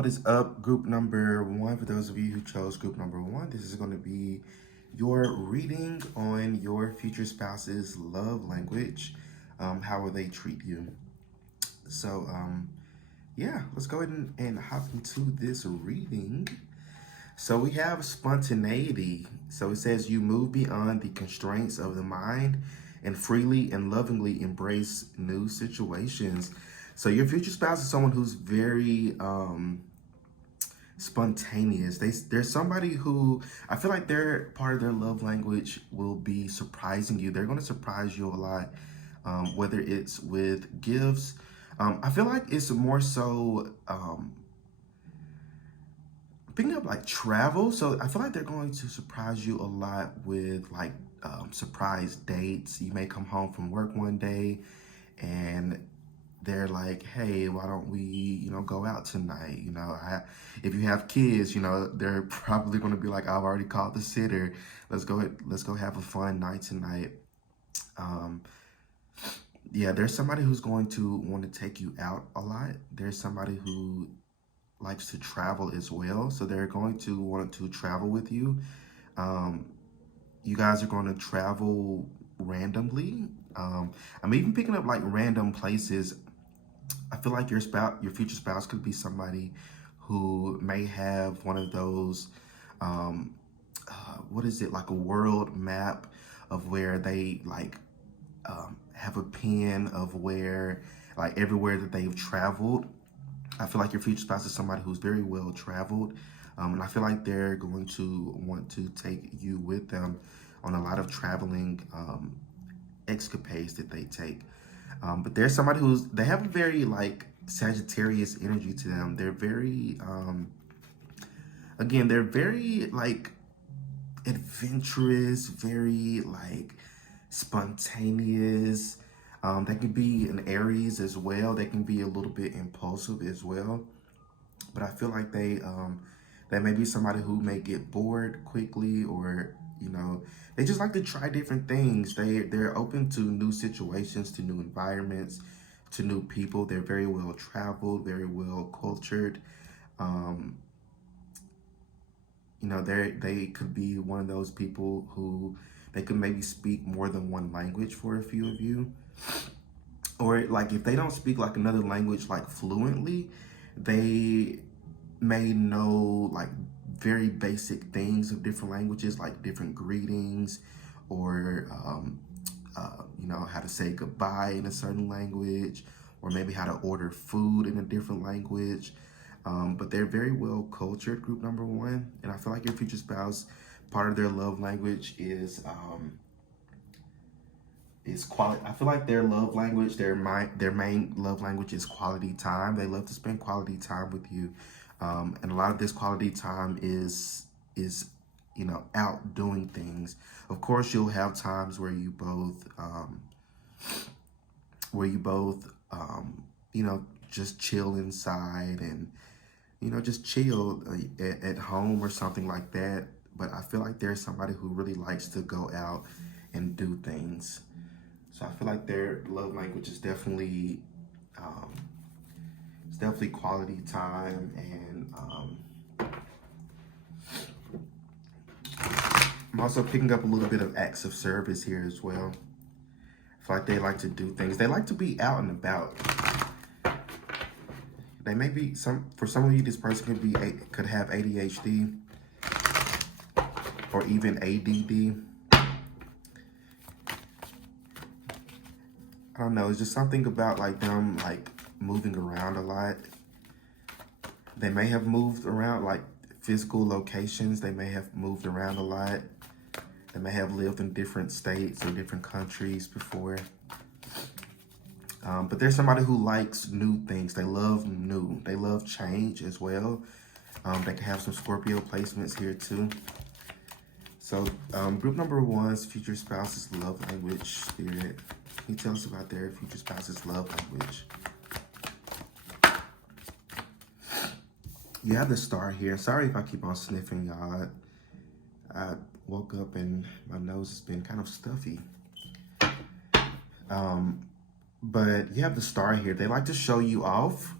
What is up, group number one? For those of you who chose group number one, this is going to be your reading on your future spouse's love language. How will they treat you? So, yeah, let's go ahead and hop into this reading. So we have spontaneity. So it says you move beyond the constraints of the mind and freely and lovingly embrace new situations. So your future spouse is someone who's very spontaneous. There's somebody who I feel like their part of their love language will be surprising you. They're going to surprise you a lot, whether it's with gifts. I feel like it's more so picking up like travel. So I feel like they're going to surprise you a lot with like surprise dates. You may come home from work one day and they're like, hey, why don't we, go out tonight? If you have kids, they're probably going to be like, I've already called the sitter. Let's go have a fun night tonight. Yeah, there's somebody who's going to want to take you out a lot. There's somebody who likes to travel as well. So they're going to want to travel with you. You guys are going to travel randomly. I'm even picking up like random places. I feel like your future spouse could be somebody who may have one of those, what is it, like a world map of where they like have a pin of where, like everywhere that they've traveled. I feel like your future spouse is somebody who's very well traveled. And I feel like they're going to want to take you with them on a lot of traveling escapades that they take. But there's somebody they have a very like Sagittarius energy to them. They're very, again, they're very like adventurous, very like spontaneous. They can be an Aries as well. They can be a little bit impulsive as well. But I feel like they may be somebody who may get bored quickly, or they just like to try different things. They're open to new situations, to new environments, to new people. They're very well traveled, very well cultured. They could be one of those people who they could maybe speak more than one language for a few of you. Or like if they don't speak like another language like fluently, they may know like very basic things of different languages, like different greetings, or how to say goodbye in a certain language, or maybe how to order food in a different language. But they're very well cultured, group number one. And I feel like your future spouse, part of their love language is quality. I feel like their love language, their main love language is quality time. They love to spend quality time with you. And a lot of this quality time is out doing things. Of course, you'll have times where you both just chill inside and just chill at home or something like that. But I feel like there's somebody who really likes to go out and do things. So I feel like their love language is definitely quality time, and I'm also picking up a little bit of acts of service here as well. I feel like they like to do things. They like to be out and about. They may be for some of you, this person could have ADHD or even ADD. I don't know. It's just something about like them like moving around a lot. They may have moved around like physical locations. They may have moved around a lot. They may have lived in different states or different countries before. But there's somebody who likes new things. They love new. They love change as well. They can have some Scorpio placements here too. So group number one's future spouse's love language, Spirit. Can you tell us about their future spouse's love language? You have the star here. Sorry if I keep on sniffing, y'all. I woke up and my nose has been kind of stuffy. But you have the star here. They like to show you off.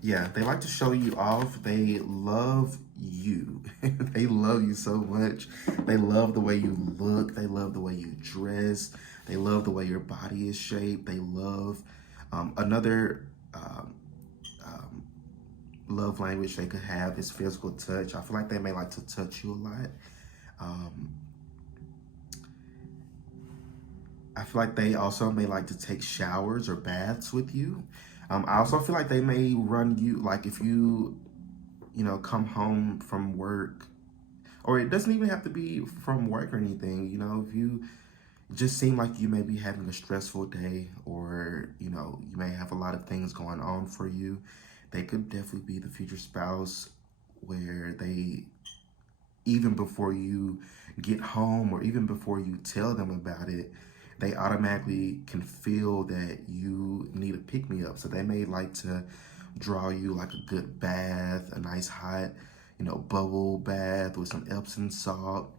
Yeah, they like to show you off. They love you. They love you so much. They love the way you look. They love the way you dress. They love the way your body is shaped. They love another love language they could have is physical touch. I feel like they may like to touch you a lot. Um, I feel like they also may like to take showers or baths with you. I also feel like they may run you, like if you come home from work, or it doesn't even have to be from work or anything. If you just seem like you may be having a stressful day, or you may have a lot of things going on for you, they could definitely be the future spouse, where they, even before you get home or even before you tell them about it, they automatically can feel that you need a pick-me-up. So they may like to draw you like a good bath, a nice hot, bubble bath with some Epsom salt.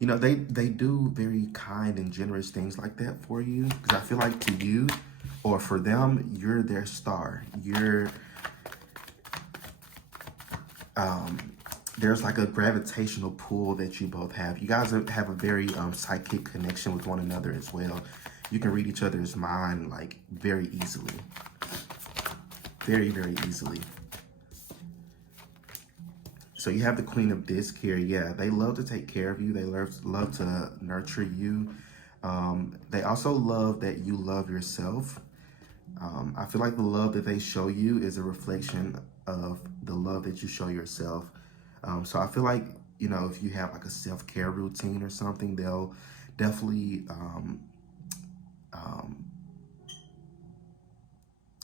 They do very kind and generous things like that for you, because I feel like to you, or for them, you're their star. There's like a gravitational pull that you both have. You guys have a very psychic connection with one another as well. You can read each other's mind like very easily. Very, very easily. So you have the Queen of Disc here. Yeah, they love to take care of you. They love to nurture you. They also love that you love yourself. I feel like the love that they show you is a reflection of the love that you show yourself. So I feel like, if you have like a self-care routine or something, they'll definitely,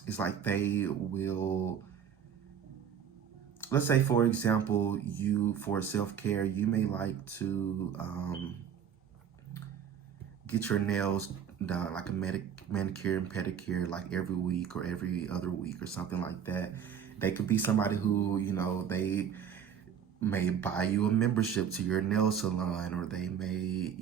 it's like they will, let's say, for example, for self-care, you may like to get your nails done, like a manicure and pedicure, like every week or every other week or something like that. They could be somebody who, they may buy you a membership to your nail salon, or they may,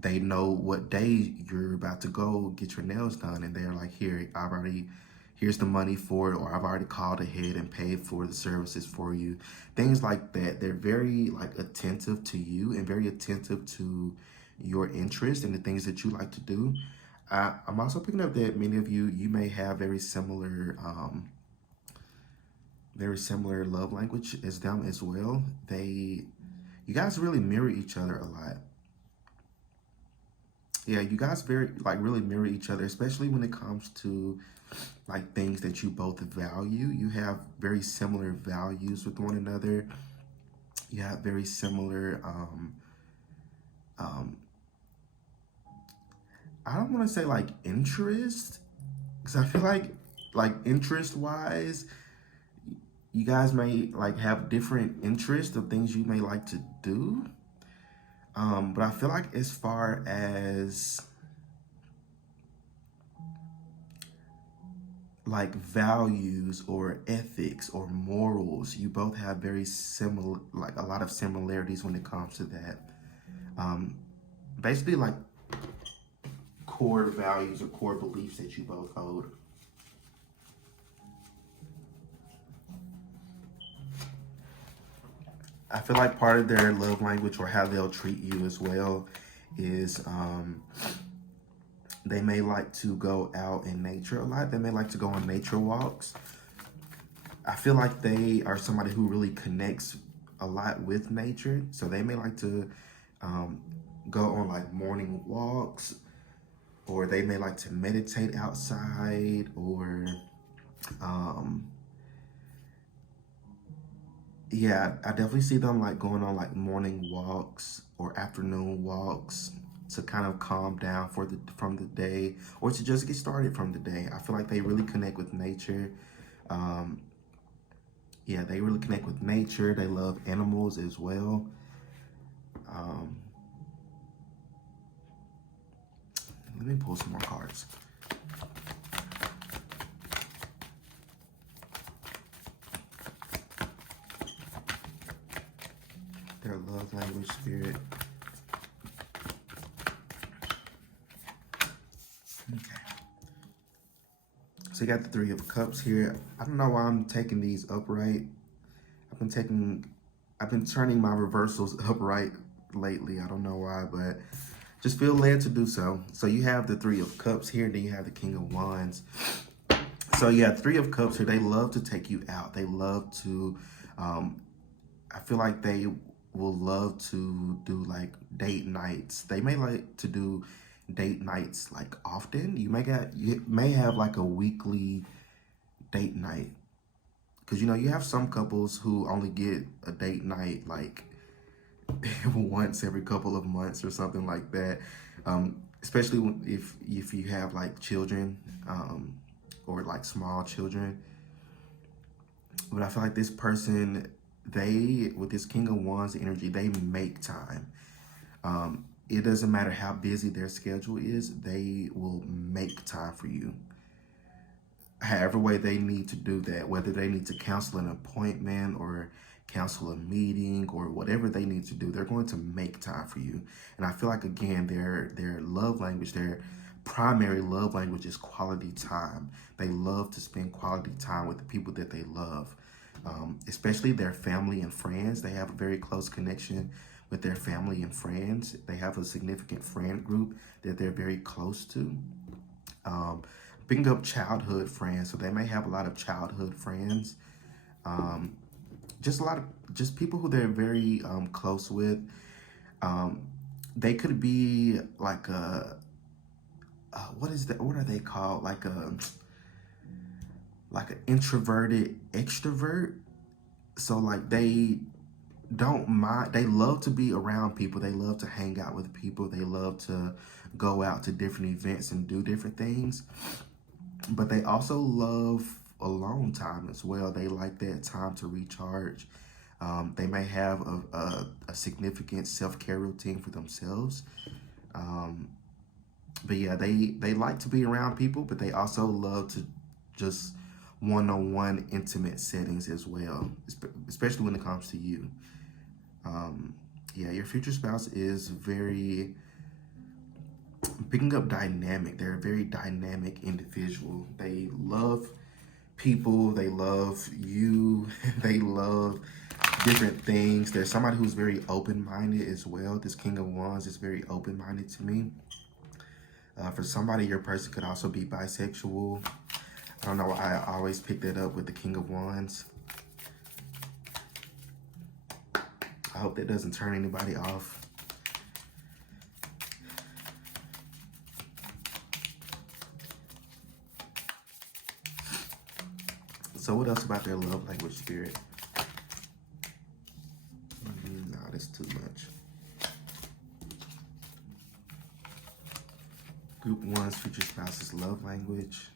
they know what day you're about to go get your nails done, and they're like, here's the money for it, or I've already called ahead and paid for the services for you. Things like that. They're very like attentive to you and very attentive to your interest and the things that you like to do. I'm also picking up that many of you may have very similar love language as them as well. You guys really mirror each other a lot. Yeah, you guys really mirror each other, especially when it comes to like things that you both value. You have very similar values with one another. You have very similar I don't want to say like interest, because I feel like interest wise, you guys may like have different interests of things you may like to do. But I feel like as far as like values or ethics or morals, you both have very similar, like a lot of similarities when it comes to that. Basically like core values or core beliefs that you both hold. I feel like part of their love language, or how they'll treat you as well, is they may like to go out in nature a lot. They may like to go on nature walks. I feel like they are somebody who really connects a lot with nature. So they may like to go on like morning walks, or they may like to meditate outside, or yeah, I definitely see them like going on like morning walks or afternoon walks to kind of calm down from the day, or to just get started from the day. I feel like they really connect with nature. Yeah, they really connect with nature. They love animals as well. Let me pull some more cards. Their love language, spirit. Okay. So you got the Three of Cups here. I don't know why I'm taking these upright. I've been turning my reversals upright lately. I don't know why, but just feel led to do so. So you have the Three of Cups here, then you have the King of Wands. So yeah, Three of Cups here, they love to take you out. They love to, I feel like they will love to do like date nights. They may like to do date nights like often. You may have like a weekly date night. Because, you know, you have some couples who only get a date night like once every couple of months or something like that. Especially if you have like children or like small children. But I feel like this person, with this King of Wands energy, they make time. It doesn't matter how busy their schedule is, they will make time for you. However way they need to do that, whether they need to cancel an appointment or cancel a meeting or whatever they need to do, they're going to make time for you. And I feel like, again, their love language, their primary love language is quality time. They love to spend quality time with the people that they love, especially their family and friends. They have a very close connection with their family and friends. They have a significant friend group that they're very close to. Picking up childhood friends, so they may have a lot of childhood friends. Just people who they're very close with. They could be like what are they called? Like an introverted extrovert. So like they don't mind. They love to be around people. They love to hang out with people. They love to go out to different events and do different things. But they also love alone time as well. They like that time to recharge. They may have a significant self-care routine for themselves. But yeah, they like to be around people, but they also love to just one-on-one intimate settings as well, especially when it comes to you. Yeah, your future spouse is very picking up dynamic. They're a very dynamic individual. They love people. They love you. They love different things. There's somebody who's very open-minded as well. This King of Wands is very open-minded to me. For somebody, your person could also be bisexual. I don't know why I always pick that up with the King of Wands. I hope that doesn't turn anybody off. So what else about their love language, Spirit? No, that's too much. Group 1's future spouse's love language.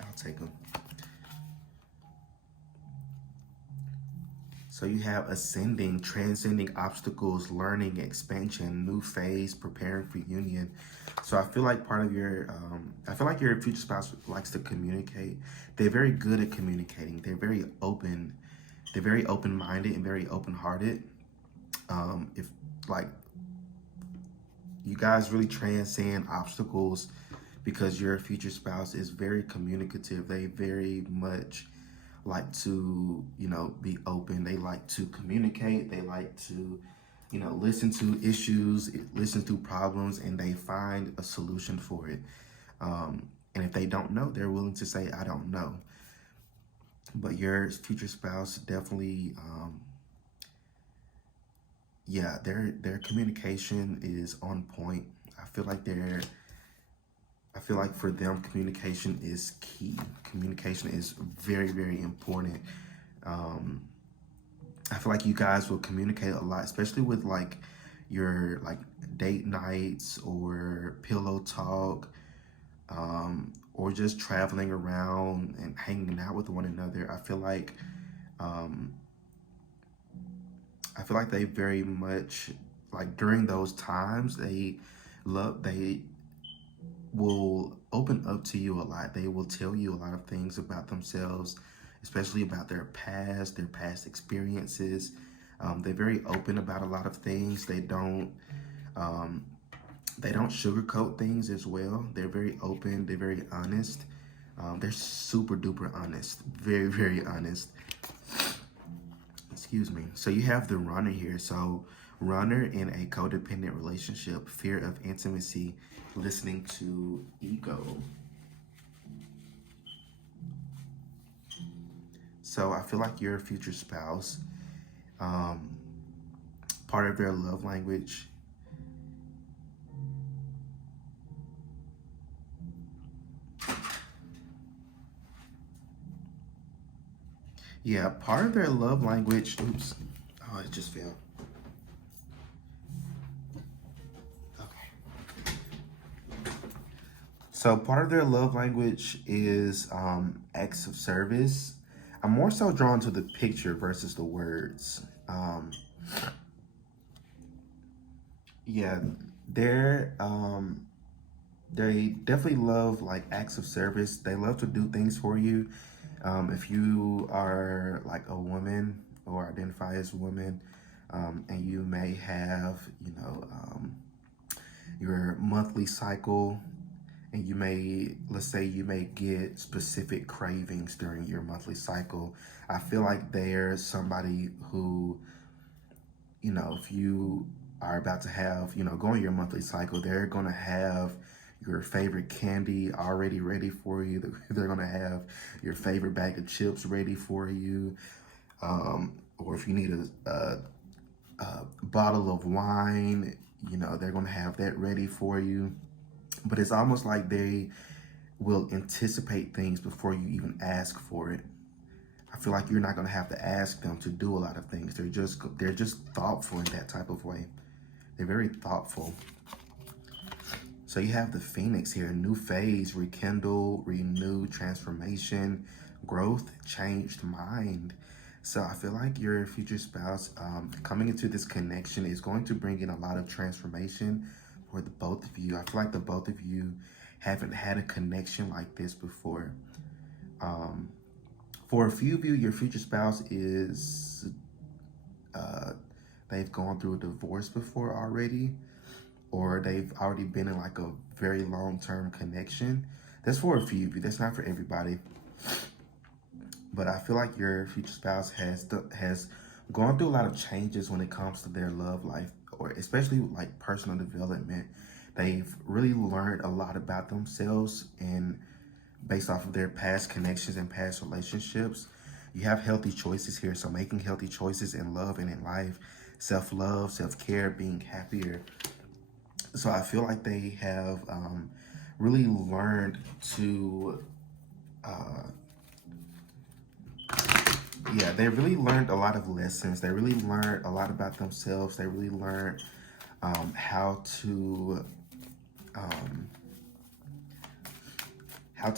I'll take them. So you have ascending, transcending obstacles, learning, expansion, new phase, preparing for union. So I feel like part of I feel like your future spouse likes to communicate. They're very good at communicating. They're very open. They're very open-minded and very open-hearted. If like you guys really transcend obstacles because your future spouse is very communicative. They very much like to, be open. They like to communicate. They like to, listen to issues, listen to problems, and they find a solution for it. And if they don't know, they're willing to say, I don't know. But your future spouse definitely, their communication is on point. I feel like for them, communication is key. Communication is very, very important. I feel like you guys will communicate a lot, especially with like your date nights or pillow talk, or just traveling around and hanging out with one another. I feel like they very much, like during those times, will open up to you a lot. They will tell you a lot of things about themselves, especially about their past experiences. They're very open about a lot of things. Um, they don't sugarcoat things as well. They're very open. They're very honest. They're super duper honest. Very, very honest. Excuse me. So you have the runner here. So runner in a codependent relationship, fear of intimacy, listening to ego. So I feel like your future spouse, um, part of their love language, yeah, part of their love language, oops, oh, it just fell. Okay. So part of their love language is acts of service. I'm more so drawn to the picture versus the words. Yeah, they're they definitely love like acts of service. They love to do things for you. If you are like a woman or identify as a woman, and you may have, your monthly cycle, and you may, let's say, you may get specific cravings during your monthly cycle. I feel like there's somebody who, if you are about to have, going your monthly cycle, they're going to have your favorite candy already ready for you. They're going to have your favorite bag of chips ready for you. Or if you need a bottle of wine, they're going to have that ready for you. But it's almost like they will anticipate things before you even ask for it. I feel like you're not going to have to ask them to do a lot of things. They're just thoughtful in that type of way. They're very thoughtful. So you have the Phoenix here, new phase, rekindle, renew, transformation, growth, changed mind. So I feel like your future spouse coming into this connection is going to bring in a lot of transformation for the both of you. I feel like the both of you haven't had a connection like this before. For a few of you, your future spouse is, they've gone through a divorce before already, or they've already been in like a very long-term connection. That's for a few of you. That's not for everybody. But I feel like your future spouse has gone through a lot of changes when it comes to their love life, or especially like personal development. They've really learned a lot about themselves, and based off of their past connections and past relationships. You have healthy choices here. So making healthy choices in love and in life, self-love, self-care, being happier. So I feel like they have really learned to, yeah, they really learned a lot of lessons. They really learned a lot about themselves. They really learned how to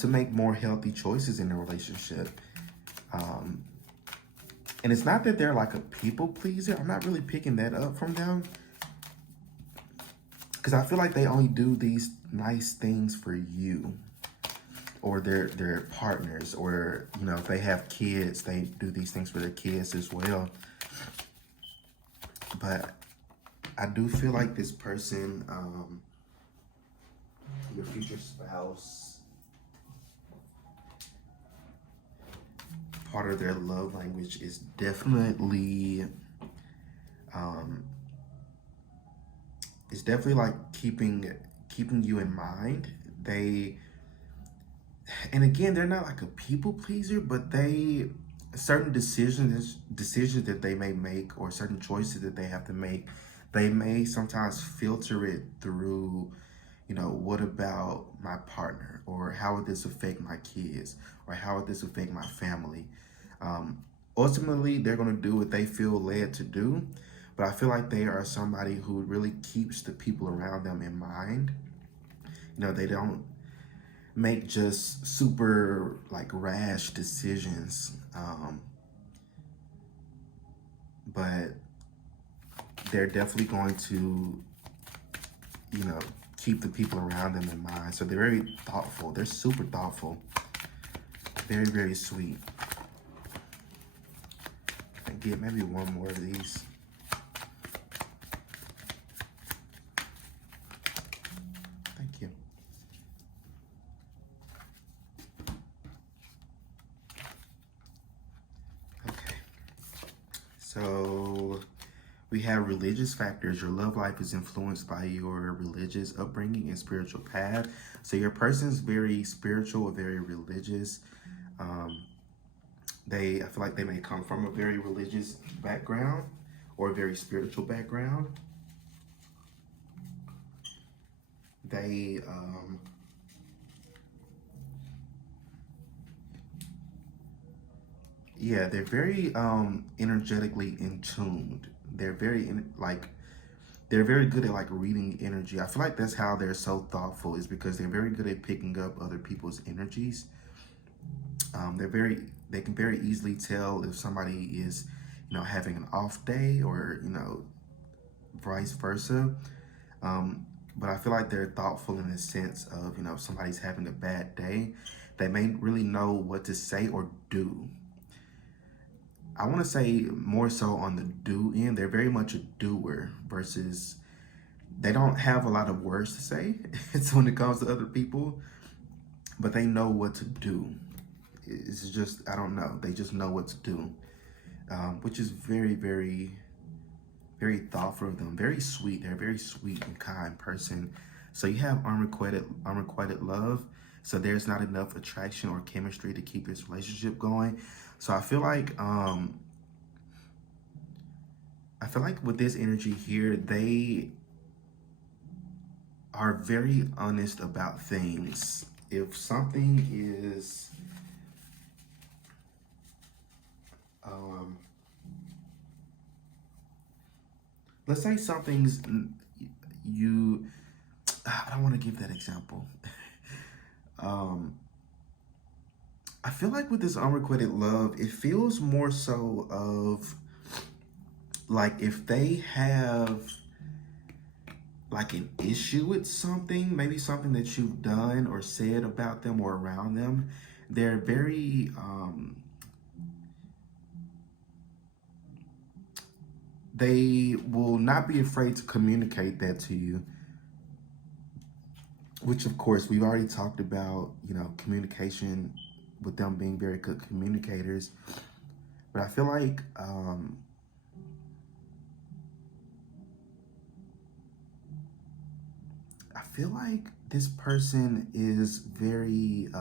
make more healthy choices in a relationship. And it's not that they're like a people pleaser. I'm not really picking that up from them, because I feel like they only do these nice things for you or their partners, or if they have kids, they do these things for their kids as well. But I do feel like this person, your future spouse, part of their love language is definitely like keeping you in mind. And again, they're not like a people pleaser, but certain decisions that they may make, or certain choices that they have to make, they may sometimes filter it through, what about my partner, or how would this affect my kids, or how would this affect my family? Ultimately, they're going to do what they feel led to do, but I feel like they are somebody who really keeps the people around them in mind. They don't make just super like rash decisions, but they're definitely going to keep the people around them in mind. So they're very thoughtful. They're super thoughtful. Very, very sweet. I get maybe one more of these. Thank you. Okay. So we have religious factors. Your love life is influenced by your religious upbringing and spiritual path. So your person's very spiritual, very religious. I feel like they may come from a very religious background or a very spiritual background. They, yeah, they're very energetically in tuned. They're they're very good at like reading energy. I feel like that's how they're so thoughtful, is because they're very good at picking up other people's energies. They can very easily tell if somebody is, having an off day, or, vice versa. But I feel like they're thoughtful in the sense of, if somebody's having a bad day, they may really know what to say or do. I want to say more so on the do end. They're very much a doer versus they don't have a lot of words to say. It's when it comes to other people, but they know what to do. It's just, I don't know. They just know what to do, which is very, very, very thoughtful of them. Very sweet. They're a very sweet and kind person. So you have unrequited love. So there's not enough attraction or chemistry to keep this relationship going. So I feel like with this energy here, they are very honest about things. If something is let's say something's I don't want to give that example. I feel like with this unrequited love, it feels more so of like if they have like an issue with something, maybe something that you've done or said about them or around them, they're very they will not be afraid to communicate that to you, which of course we've already talked about, communication with them being very good communicators. But I feel like this person is very I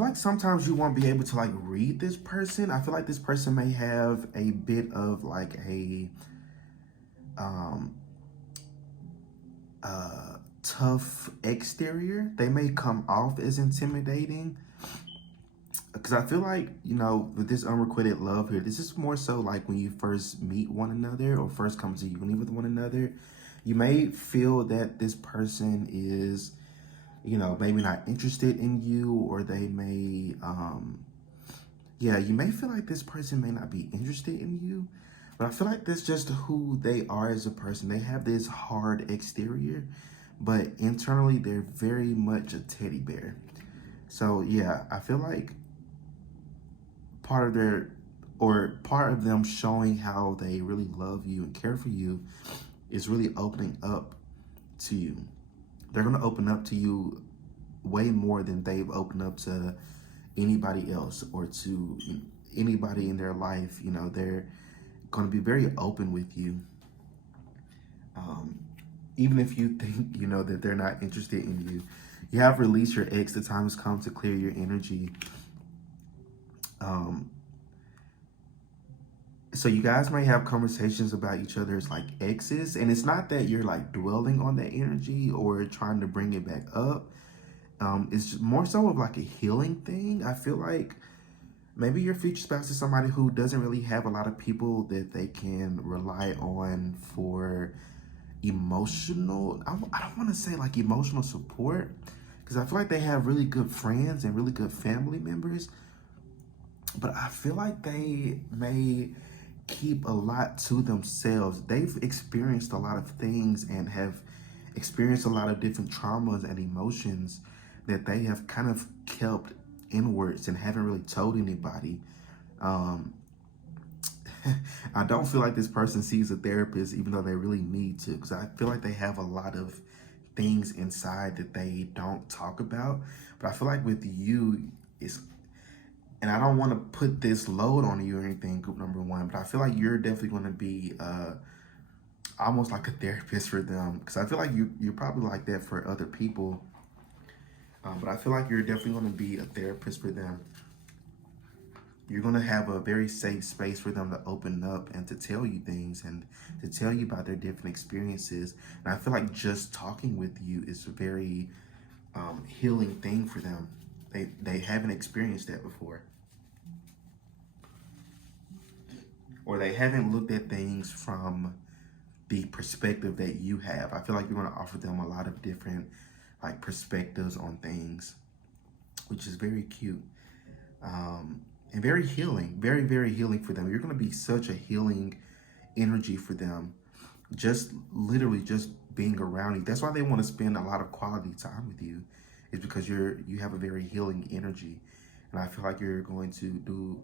feel like sometimes you won't be able to like read this person. I feel like this person may have a bit of like a tough exterior. They may come off as intimidating, because I feel like, with this unrequited love here, this is more so like when you first meet one another or first come to uni with one another, you may feel that this person is, maybe not interested in you, or they may, you may feel like this person may not be interested in you. But I feel like that's just who they are as a person. They have this hard exterior, but internally they're very much a teddy bear. So yeah, I feel like part of them showing how they really love you and care for you is really opening up to you. They're going to open up to you way more than they've opened up to anybody else or to anybody in their life. They're going to be very open with you. Even if you think, that they're not interested in you. You have released your ex. The time has come to clear your energy. So you guys may have conversations about each other's like exes, and it's not that you're like dwelling on that energy or trying to bring it back up. It's just more so of like a healing thing. I feel like maybe your future spouse is somebody who doesn't really have a lot of people that they can rely on for emotional, I don't want to say like emotional support, because I feel like they have really good friends and really good family members, but I feel like they may keep a lot to themselves. They've experienced a lot of things and have experienced a lot of different traumas and emotions that they have kind of kept inwards and haven't really told anybody. Um, I don't feel like this person sees a therapist even though they really need to, because I feel like they have a lot of things inside that they don't talk about. But I feel like with you, it's, and I don't want to put this load on you or anything, group number one, but I feel like you're definitely going to be almost like a therapist for them, because I feel like you're probably like that for other people. But I feel like you're definitely going to be a therapist for them. You're going to have a very safe space for them to open up and to tell you things and to tell you about their different experiences. And I feel like just talking with you is a very healing thing for them. They haven't experienced that before. Or they haven't looked at things from the perspective that you have. I feel like you're going to offer them a lot of different like perspectives on things, which is very cute. And very healing, very, very healing for them. You're going to be such a healing energy for them. Just literally just being around you. That's why they want to spend a lot of quality time with you, is because you have a very healing energy. And I feel like you're going to do,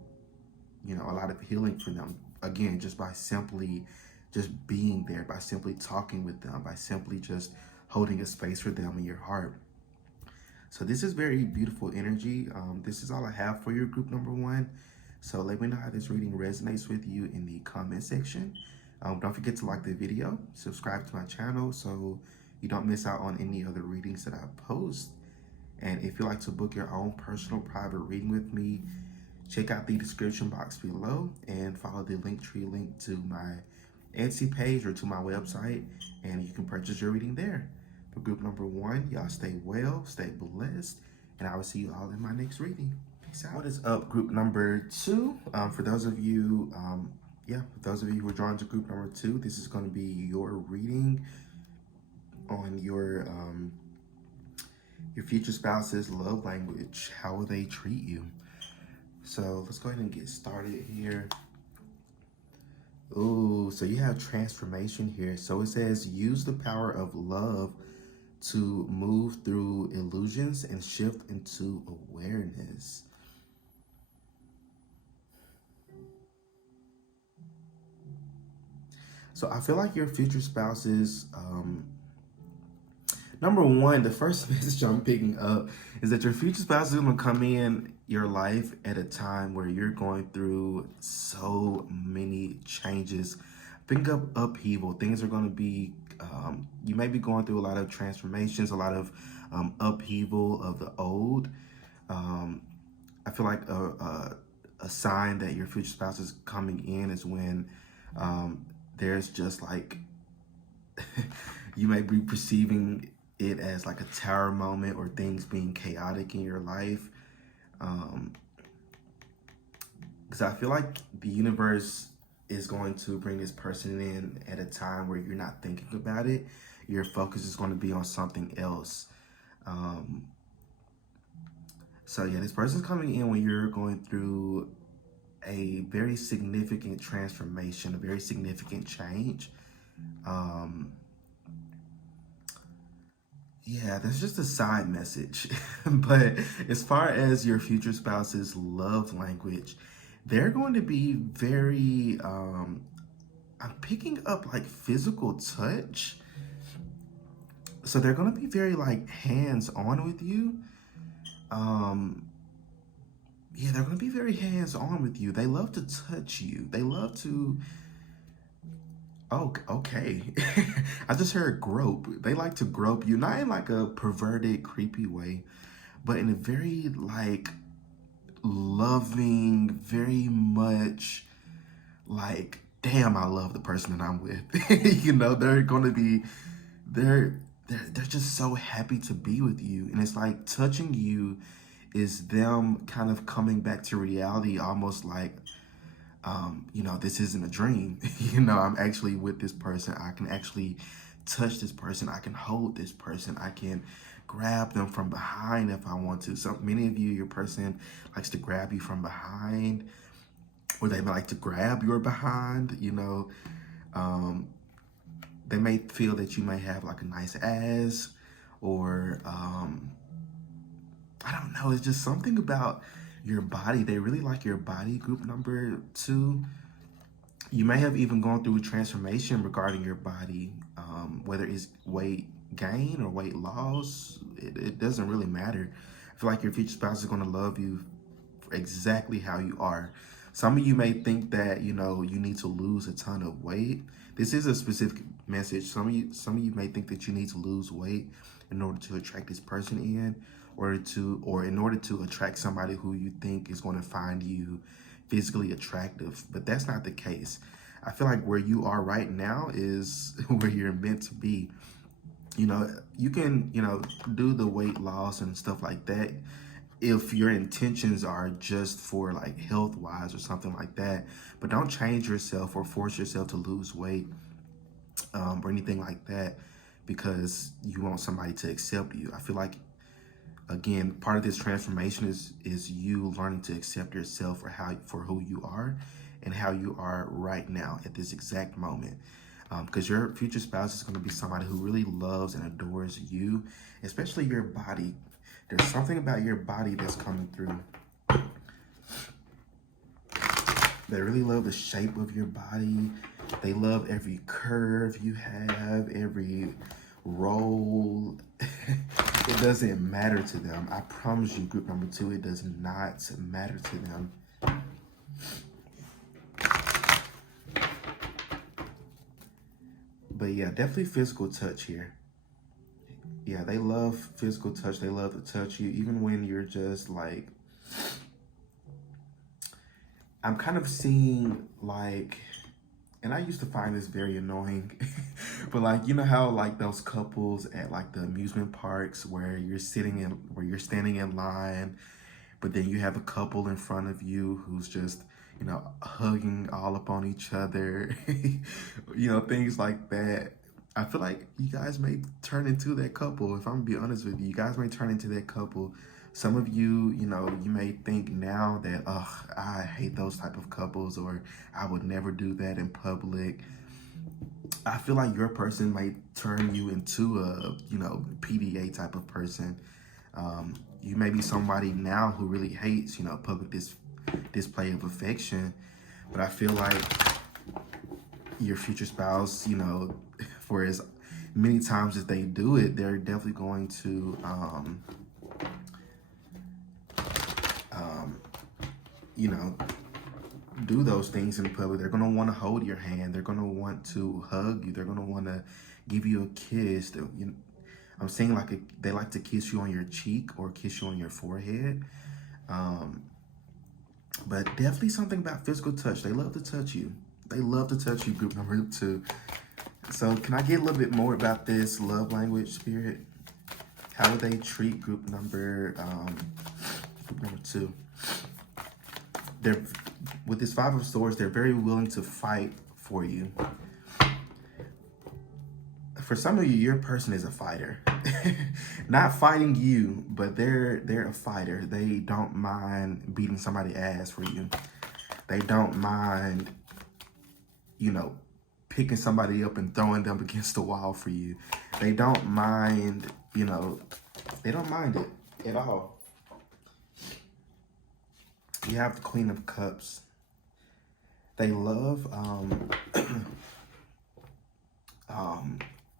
a lot of healing for them. Again, just by simply just being there, by simply talking with them, by simply just holding a space for them in your heart. So this is very beautiful energy. This is all I have for your group number one. So let me know how this reading resonates with you in the comment section. Don't forget to like the video, subscribe to my channel so you don't miss out on any other readings that I post. And if you'd like to book your own personal private reading with me, check out the description box below and follow the Linktree link to my Etsy page or to my website, and you can purchase your reading there. For group number one, y'all stay well, stay blessed, and I will see you all in my next reading. Peace out. What is up, group number two? For those of you, for those of you who are drawn to group number two, this is going to be your reading on your future spouse's love language. How will they treat you? So let's go ahead and get started here. Ooh, so you have transformation here. So it says, use the power of love to move through illusions and shift into awareness. So I feel like your future spouses, number one, the first message I'm picking up is that your future spouse is going to come in your life at a time where you're going through so many changes. Think of upheaval. Things are going to be, you may be going through a lot of transformations, a lot of upheaval of the old. I feel like a sign that your future spouse is coming in is when there's just like, you may be perceiving it as like a tower moment or things being chaotic in your life. Because I feel like the universe is going to bring this person in at a time where you're not thinking about it. Your focus is going to be on something else. So yeah, this person's coming in when you're going through a very significant transformation, a very significant change. Yeah, that's just a side message. But as far as your future spouse's love language, they're going to be very, I'm picking up like physical touch. So they're going to be very like hands-on with you. Yeah, they're going to be very hands-on with you. They love to touch you. They love to, oh, okay. I just heard grope. They like to grope you, not in like a perverted, creepy way, but in a very like loving, very much like, damn, I love the person that I'm with. They're gonna be, they're just so happy to be with you. And it's like touching you is them kind of coming back to reality, almost like, this isn't a dream. I'm actually with this person. I can actually touch this person. I can hold this person. I can grab them from behind if I want to. So many of you, your person likes to grab you from behind. or they may like to grab your behind, you know. They may feel that you may have like a nice ass, or I don't know, it's just something about your body. They really like your body, group number 2. You may have even gone through a transformation regarding your body, whether it's weight gain or weight loss. It doesn't really matter. I feel like your future spouse is going to love you for exactly how you are. Some of you may think that, you know, you need to lose a ton of weight. This is a specific message. Some of you may think that you need to lose weight in order to attract this person in, or in order to attract somebody who you think is going to find you physically attractive. But that's not the case. I feel like where you are right now is where you're meant to be. You know, you can, you know, do the weight loss and stuff like that if your intentions are just for like health wise or something like that. But don't change yourself or force yourself to lose weight or anything like that because you want somebody to accept you. I feel like, again, part of this transformation is you learning to accept yourself for who you are and how you are right now at this exact moment. Because your future spouse is going to be somebody who really loves and adores you, especially your body. There's something about your body that's coming through. They really love the shape of your body. They love every curve you have, every roll. It doesn't matter to them. I promise you, group number 2, it does not matter to them. But yeah, definitely physical touch here. Yeah, they love physical touch. They love to touch you, even when you're just like, I'm kind of seeing like, and I used to find this very annoying, but like, you know how like those couples at like the amusement parks where you're standing in line, but then you have a couple in front of you who's just, you know, hugging all up on each other, you know, things like that. I feel like you guys may turn into that couple. If I'm gonna be honest with you, you guys may turn into that couple. Some of you, you know, you may think now that, I hate those type of couples, or I would never do that in public. I feel like your person might turn you into a, you know, PDA type of person. You may be somebody now who really hates, you know, public display of affection, but I feel like your future spouse, you know, for as many times as they do it, they're definitely going to, you know, do those things in public. They're going to want to hold your hand. They're going to want to hug you. They're going to want to give you a kiss. I'm saying like they like to kiss you on your cheek or kiss you on your forehead. But definitely something about physical touch. They love to touch you. They love to touch you, group number 2. So can I get a little bit more about this love language, spirit? How do they treat group number 2? They're, with this 5 of Swords, they're very willing to fight for you. For some of you, your person is a fighter. Not fighting you, but they're a fighter. They don't mind beating somebody's ass for you. They don't mind, you know, picking somebody up and throwing them against the wall for you. They don't mind, you know, they don't mind it at all. You have the Queen of Cups. They love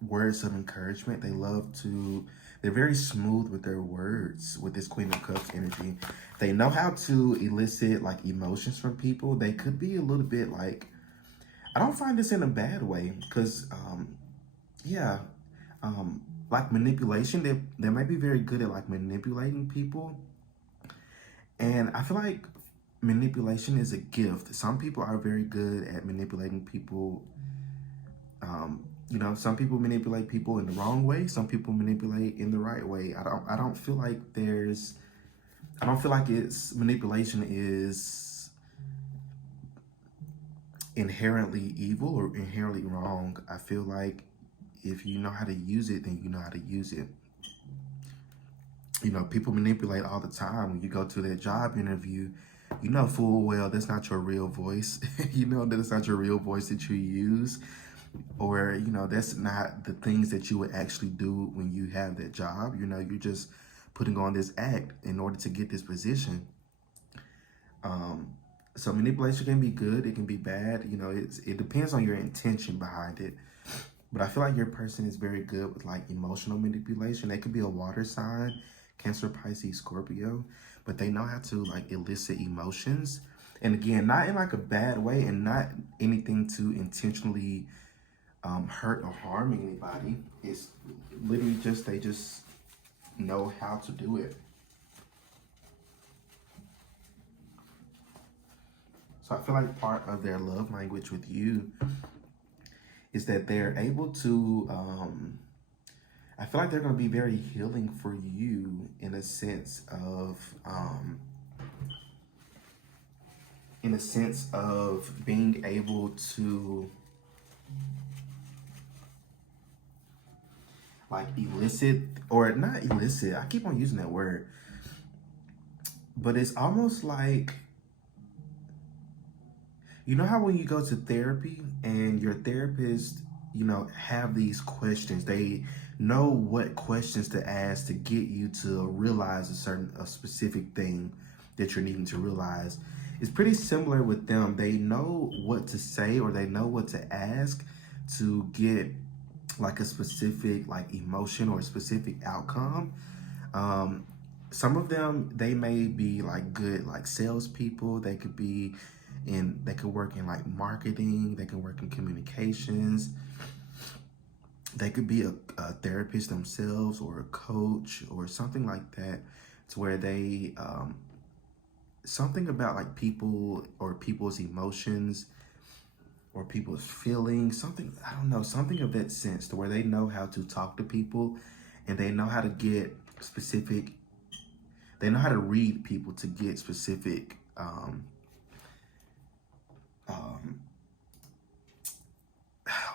words of encouragement. They're very smooth with their words with this Queen of Cups energy. They know how to elicit like emotions from people. They could be a little bit like, I don't find this in a bad way, because like manipulation, they might be very good at like manipulating people. And I feel like manipulation is a gift. Some people are very good at manipulating people. You know, some people manipulate people in the wrong way. Some people manipulate in the right way. I don't feel like manipulation is inherently evil or inherently wrong. I feel like if you know how to use it, then you know how to use it. You know, people manipulate all the time. When you go to that job interview, you know full well that's not your real voice. You know that it's not your real voice that you use, or you know that's not the things that you would actually do when you have that job. You know, you're just putting on this act in order to get this position. um so manipulation can be good, it can be bad. You know, it depends on your intention behind it. But I feel like your person is very good with like emotional manipulation. They could be a water sign, Cancer, Pisces, Scorpio, but they know how to like elicit emotions. And again, not in like a bad way, and not anything to intentionally hurt or harm anybody. It's literally just they just know how to do it. So I feel like part of their love language with you is that they're able to, I feel like they're going to be very healing for you in a sense of being able to like elicit, or not elicit, I keep on using that word, but it's almost like, you know how when you go to therapy and your therapist, you know, have these questions, they know what questions to ask to get you to realize a specific thing that you're needing to realize. It's pretty similar with them. They know what to say, or they know what to ask to get like a specific like emotion or a specific outcome. Um, some of them, they may be like good like salespeople. They could be they could work in like marketing. They can work in communications. They could be a therapist themselves, or a coach, or something like that, to where they something about like people or people's emotions or people's feelings, something, I don't know, something of that sense, to where they know how to talk to people, and they know how to get specific, they know how to read people to get specific um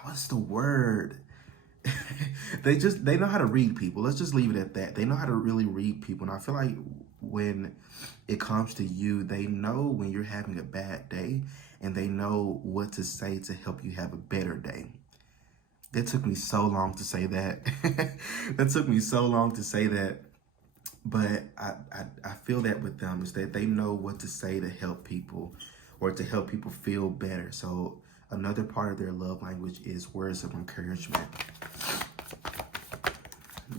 what's the word? They know how to read people. Let's just leave it at that. They know how to really read people. And I feel like when it comes to you, they know when you're having a bad day, and they know what to say to help you have a better day. That took me so long to say that. That took me so long to say that. But I feel that with them is that they know what to say to help people, or to help people feel better. So another part of their love language is words of encouragement.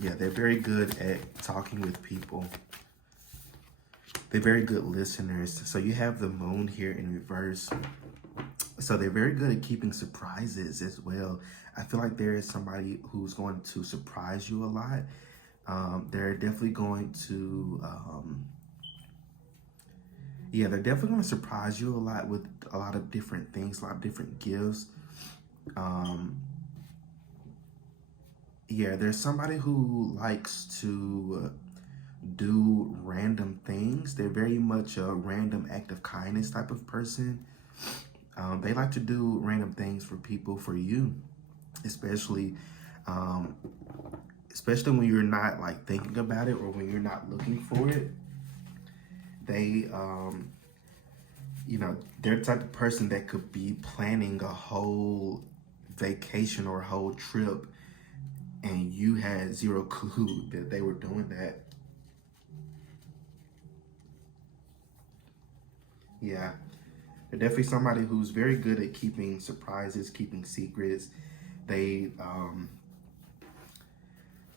Yeah, they're very good at talking with people. They're very good listeners. So you have the moon here in reverse. So they're very good at keeping surprises as well. I feel like there is somebody who's going to surprise you a lot. They're definitely going to, they're definitely going to surprise you a lot with a lot of different things, a lot of different gifts. There's somebody who likes to do random things. They're very much a random act of kindness type of person. They like to do random things for people, for you, especially when you're not like thinking about it, or when you're not looking for it. They, they're the type of person that could be planning a whole vacation or a whole trip, and you had zero clue that they were doing that. Yeah, they're definitely somebody who's very good at keeping surprises, keeping secrets. They,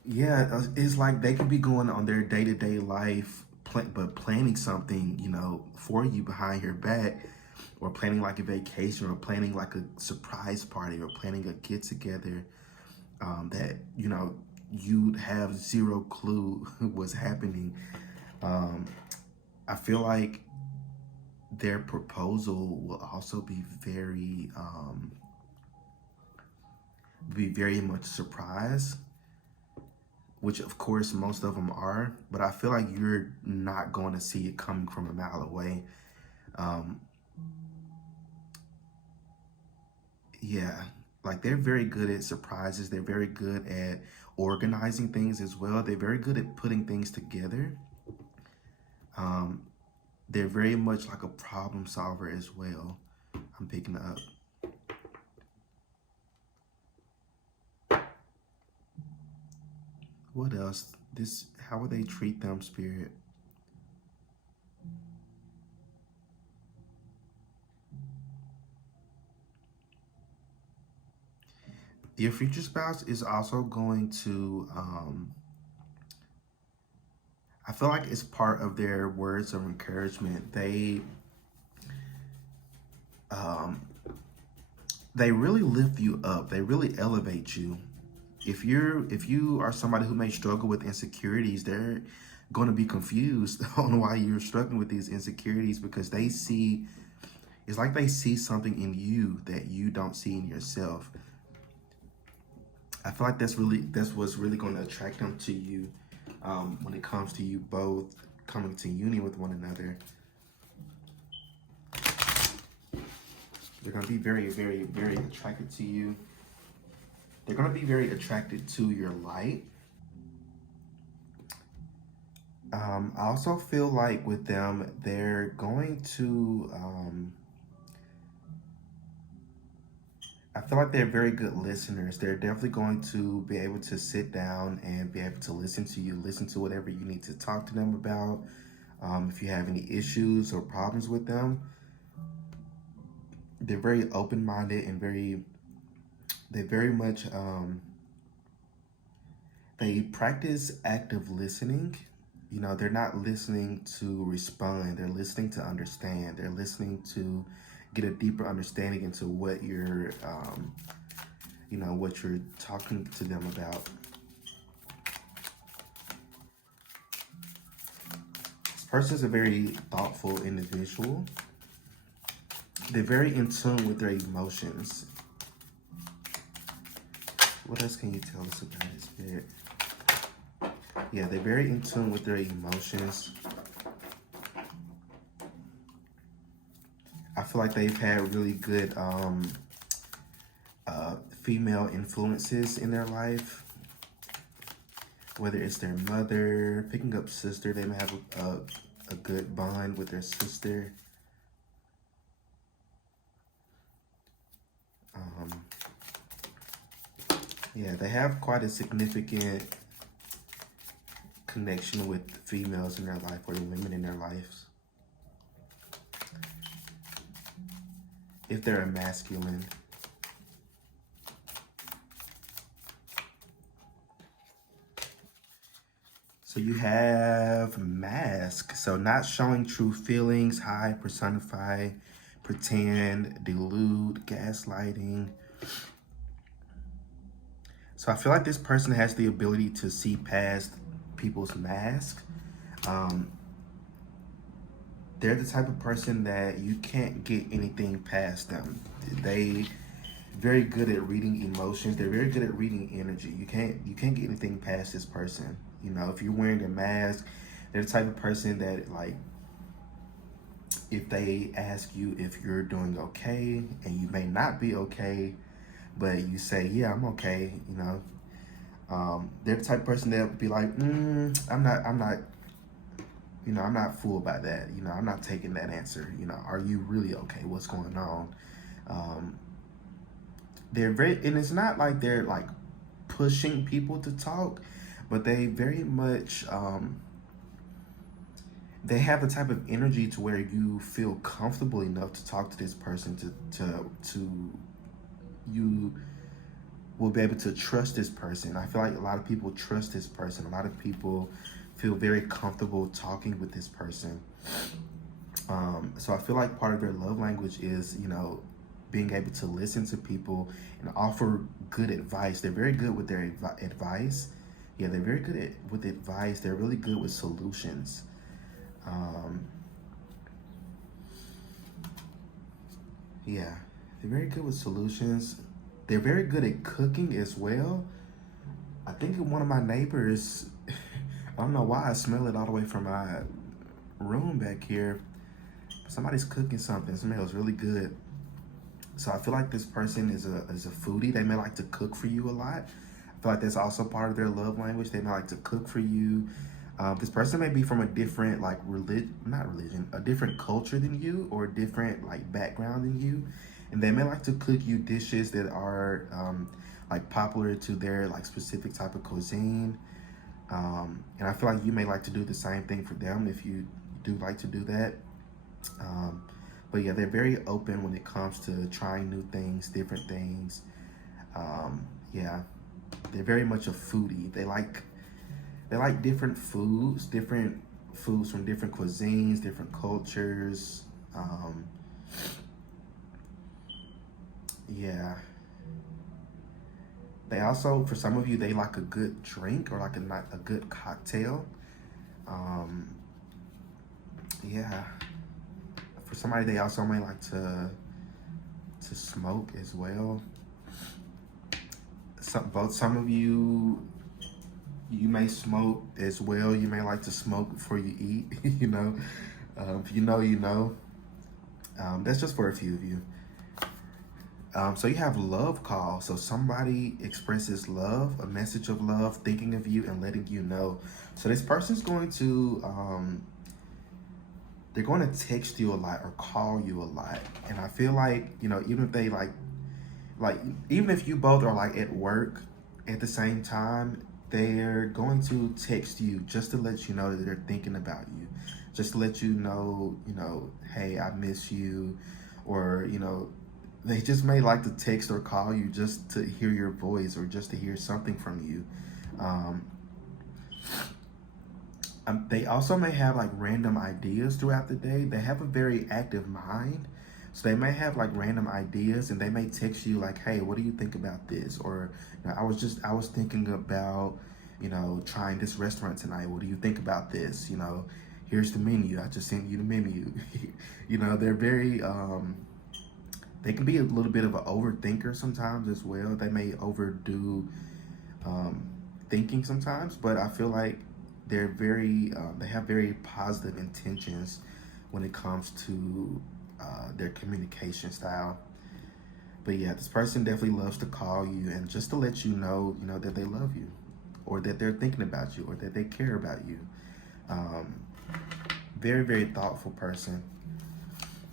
it's like they could be going on their day-to-day life, but planning something, for you behind your back, or planning like a vacation, or planning like a surprise party, or planning a get-together that, you'd have zero clue what's happening. I feel like their proposal will also be very much surprise, which of course most of them are, but I feel like you're not going to see it coming from a mile away. Like they're very good at surprises. They're very good at organizing things as well. They're very good at putting things together. They're very much like a problem solver as well. I'm picking up. What else? How would they treat them, Spirit? Your future spouse is also going to, I feel like it's part of their words of encouragement. Um, they really lift you up. They really elevate you. If you are somebody who may struggle with insecurities, they're going to be confused on why you're struggling with these insecurities, because it's like they see something in you that you don't see in yourself. I feel like that's what's really going to attract them to you, when it comes to you both coming to union with one another. They're going to be very, very, very attracted to you. They're going to be very attracted to your light. I also feel like with them, they're going to, I feel like they're very good listeners. They're definitely going to be able to sit down and be able to listen to you, listen to whatever you need to talk to them about. If you have any issues or problems with them, they're very open-minded and they very much, they practice active listening. You know, they're not listening to respond. They're listening to understand. They're listening to get a deeper understanding into what what you're talking to them about. This person's a very thoughtful individual. They're very in tune with their emotions. What else can you tell us about this spirit? Yeah, they're very in tune with their emotions. I feel like they've had really good female influences in their life. Whether it's their mother, picking up sister, they may have a good bond with their sister. Yeah, they have quite a significant connection with females in their life, or the women in their lives. If they're a masculine. So you have mask. So not showing true feelings, hide, personify, pretend, delude, gaslighting. So I feel like this person has the ability to see past people's mask. They're the type of person that you can't get anything past them. They very good at reading emotions. They're very good at reading energy. You can't get anything past this person. You know, if you're wearing a mask, they're the type of person that, like, if they ask you if you're doing okay, and you may not be okay, but you say, yeah, I'm okay, you know, they're the type of person that would be like, I'm not, you know, I'm not fooled by that. You know, I'm not taking that answer. You know, are you really okay? What's going on? They're very, and it's not like they're like pushing people to talk, but they very much, they have the type of energy to where you feel comfortable enough to talk to this person, to you will be able to trust this person. I feel like a lot of people trust this person. A lot of people feel very comfortable talking with this person. So I feel like part of their love language is, you know, being able to listen to people and offer good advice. They're very good with their advice. Yeah, they're very good with advice. They're really good with solutions. Yeah, they're very good with solutions. They're very good at cooking as well. I think one of my neighbors, I don't know why I smell it all the way from my room back here. Somebody's cooking something. It smells really good. So I feel like this person is a foodie. They may like to cook for you a lot. I feel like that's also part of their love language. They may like to cook for you. This person may be from a different like not religion, a different culture than you, or a different like background than you, and they may like to cook you dishes that are like popular to their like specific type of cuisine. And I feel like you may like to do the same thing for them if you do like to do that. Um, but yeah, they're very open when it comes to trying new things, different things. Yeah, they're very much a foodie. They like different foods from different cuisines, different cultures. Um, yeah, they also, for some of you, they like a good drink or like a good cocktail. Um, yeah, for somebody, they also may like to smoke as well. Some of you may smoke as well. You may like to smoke before you eat. You know, if you know, you know. That's just for a few of you. So you have love call. So somebody expresses love, a message of love, thinking of you and letting you know. So this person's going to they're going to text you a lot or call you a lot. And I feel like, even if they like even if you both are like at work at the same time, they're going to text you just to let you know that they're thinking about you, just to let you know, hey, I miss you, or they just may like to text or call you just to hear your voice or just to hear something from you. um, they also may have like random ideas throughout the day. They have a very active mind. So they may have like random ideas and they may text you like, hey, what do you think about this? Or, I was thinking about, trying this restaurant tonight. What do you think about this? Here's the menu. I just sent you the menu. They're very, they can be a little bit of an overthinker sometimes as well. They may overdo um, thinking sometimes, but I feel like they have very positive intentions when it comes to their communication style. But yeah, this person definitely loves to call you and just to let you know, that they love you, or that they're thinking about you, or that they care about you. Um, Very, very thoughtful person.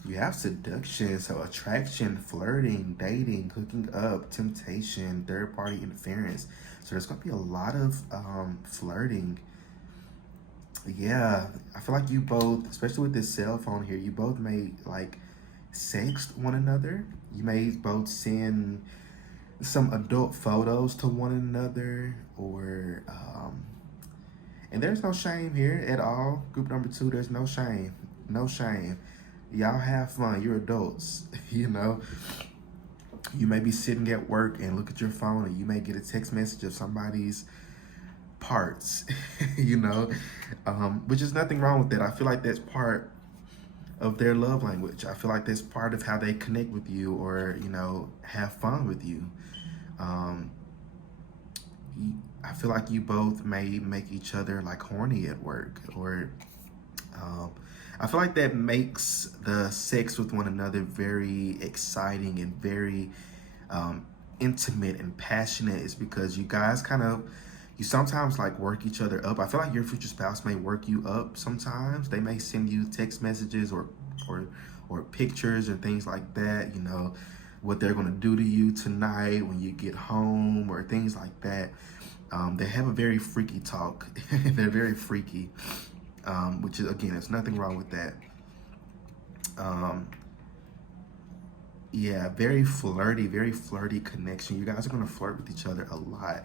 You have seduction, so attraction, flirting, dating, hooking up, temptation, third party interference. So there's gonna be a lot of flirting. Yeah, I feel like you both, especially with this cell phone here, you both may like sext one another. You may both send some adult photos to one another, or and there's no shame here at all. Group number two, there's no shame, no shame. Y'all have fun. You're adults. You may be sitting at work and look at your phone, and you may get a text message of somebody's parts, which is nothing wrong with that. I feel like that's part of their love language. I feel like that's part of how they connect with you, or have fun with you. Um, I feel like you both may make each other like horny at work, or um, I feel like that makes the sex with one another very exciting and very um, intimate and passionate. Is because you guys you sometimes like work each other up. I feel like your future spouse may work you up sometimes. They may send you text messages or or pictures and things like that. What they're gonna do to you tonight when you get home, or things like that. They have a very freaky talk. They're very freaky, which is, again, there's nothing wrong with that. Um, yeah, very flirty connection. You guys are gonna flirt with each other a lot.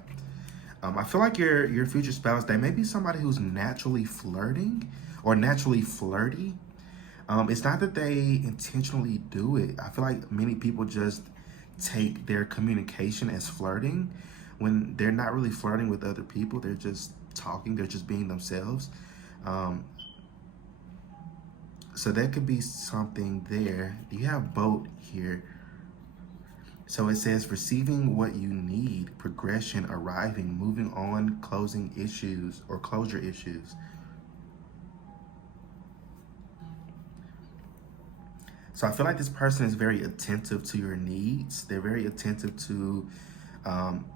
I feel like your future spouse, they may be somebody who's naturally flirting or naturally flirty. It's not that they intentionally do it. I feel like many people just take their communication as flirting when they're not really flirting with other people. They're just talking. They're just being themselves. Um, so that could be something there. You have boat here. So it says receiving what you need, progression, arriving, moving on, closing issues or closure issues. So I feel like this person is very attentive to your needs. They're very attentive to,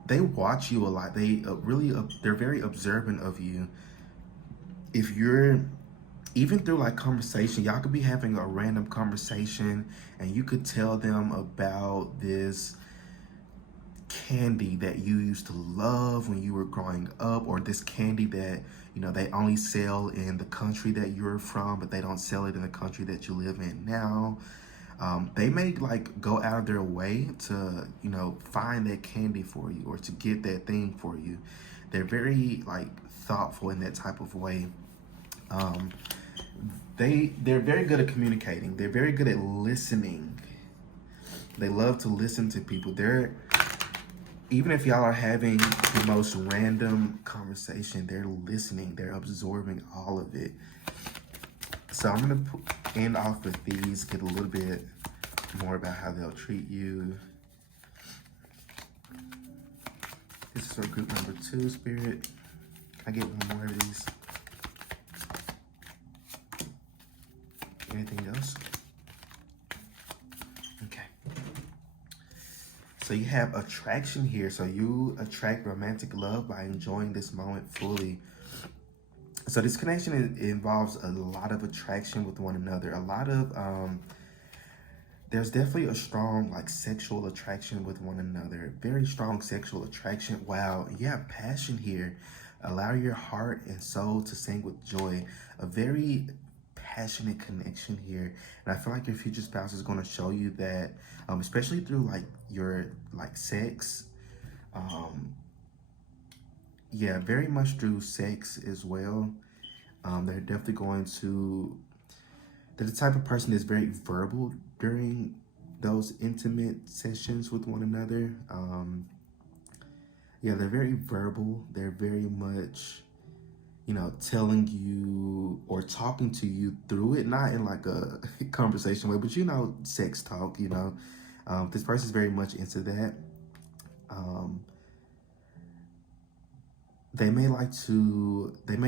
they watch you a lot. They're very observant of you. if you're even through like conversation, y'all could be having a random conversation and you could tell them about this candy that you used to love when you were growing up, or this candy that they only sell in the country that you're from, but they don't sell it in the country that you live in now. They may like go out of their way to find that candy for you or to get that thing for you. They're very like thoughtful in that type of way. um, they're very good at communicating. They're very good at listening. They love to listen to people. They're Even if y'all are having the most random conversation, they're listening, they're absorbing all of it. So I'm gonna end off with these, get a little bit more about how they'll treat you. This is for group number 2, Spirit. Can I get one more of these? Anything else? Okay. So you have attraction here. So you attract romantic love by enjoying this moment fully. So this connection involves a lot of attraction with one another. A lot of there's definitely a strong like sexual attraction with one another. Very strong sexual attraction. Wow, you have passion here. Allow your heart and soul to sing with joy. A very passionate connection here, and I feel like your future spouse is going to show you that, especially through like your like sex. Yeah, very much through sex as well. They're definitely going to. They're the type of person that's very verbal during those intimate sessions with one another. Yeah, they're very verbal. They're very much, telling you or talking to you through it, not in like a conversation way, but sex talk. This person is very much into that. They may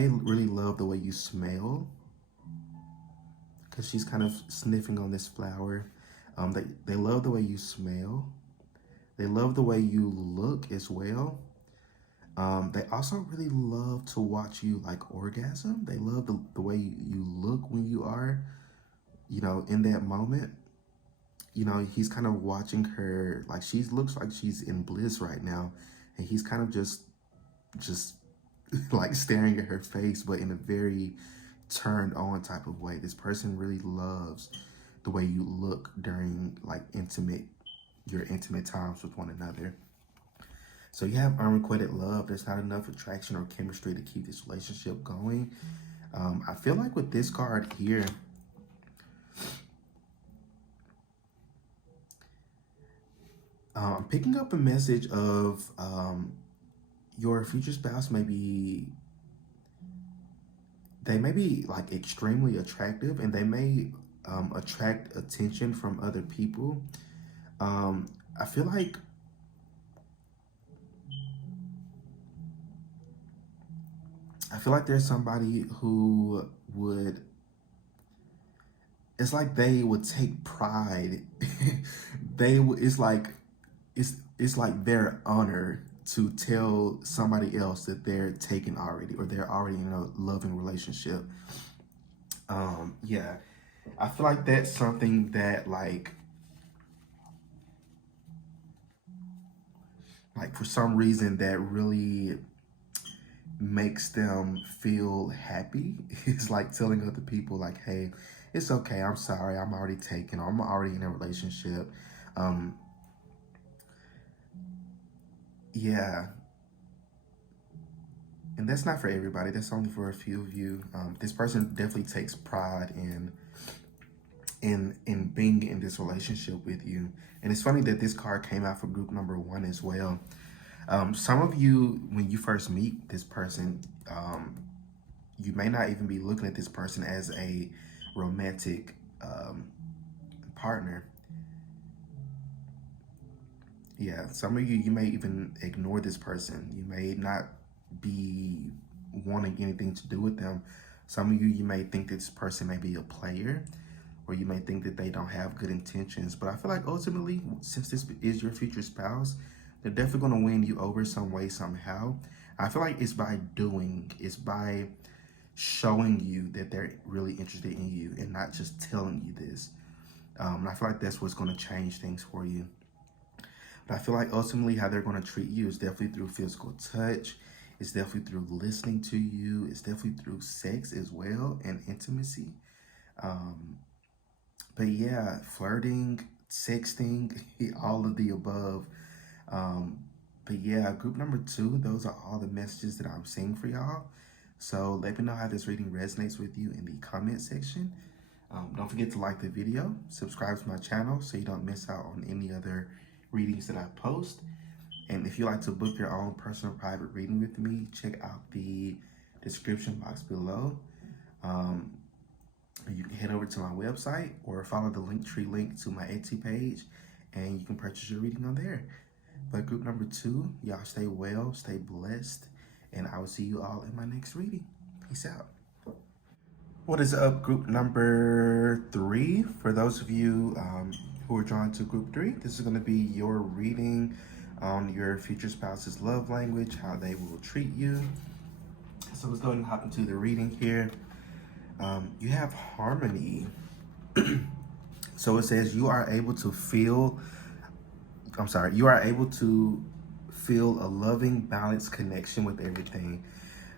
really love the way you smell, because she's kind of sniffing on this flower. They love the way you smell. They love the way you look as well. They also really love to watch you like orgasm. They love the way you look when you are, in that moment. He's kind of watching her, like she looks like she's in bliss right now. And he's kind of just like staring at her face, but in a very turned on type of way. This person really loves the way you look during like your intimate times with one another. So you have unrequited love. There's not enough attraction or chemistry to keep this relationship going. I feel like with this card here, I'm picking up a message of your future spouse may be like extremely attractive, and they may attract attention from other people. I feel like there's somebody who would, it's like they would take pride. It's like their honor to tell somebody else that they're taken already, or they're already in a loving relationship. Yeah, I feel like that's something that like for some reason that really makes them feel happy. It's like telling other people like, hey, it's okay, I'm sorry, I'm already taken, or I'm already in a relationship. Yeah, and that's not for everybody. That's only for a few of you. This person definitely takes pride in being in this relationship with you. And it's funny that this card came out for group number 1 as well. Some of you, when you first meet this person, you may not even be looking at this person as a romantic partner. Yeah, some of you may even ignore this person. You may not be wanting anything to do with them. Some of you may think this person may be a player, or you may think that they don't have good intentions. But I feel like ultimately, since this is your future spouse, they're definitely going to win you over some way, somehow. I feel like it's by showing you that they're really interested in you and not just telling you this. And I feel like that's what's going to change things for you. But I feel like ultimately how they're going to treat you is definitely through physical touch. It's definitely through listening to you. It's definitely through sex as well and intimacy. Um, but yeah, flirting, sexting, all of the above. Um, but yeah, group number 2, those are all the messages that I'm seeing for y'all. So let me know how this reading resonates with you in the comment section. Don't forget to like the video, subscribe to my channel so you don't miss out on any other readings that I post. And if you like to book your own personal private reading with me, check out the description box below. You can head over to my website or follow the Linktree link to my Etsy page, and you can purchase your reading on there. But group number 2, y'all stay well, stay blessed, and I will see you all in my next reading. Peace out. What is up, group number 3? For those of you who are drawn to group 3, this is going to be your reading on your future spouse's love language, how they will treat you. So let's go ahead and hop into the reading here. You have harmony. So it says you are able to feel a loving, balanced connection with everything.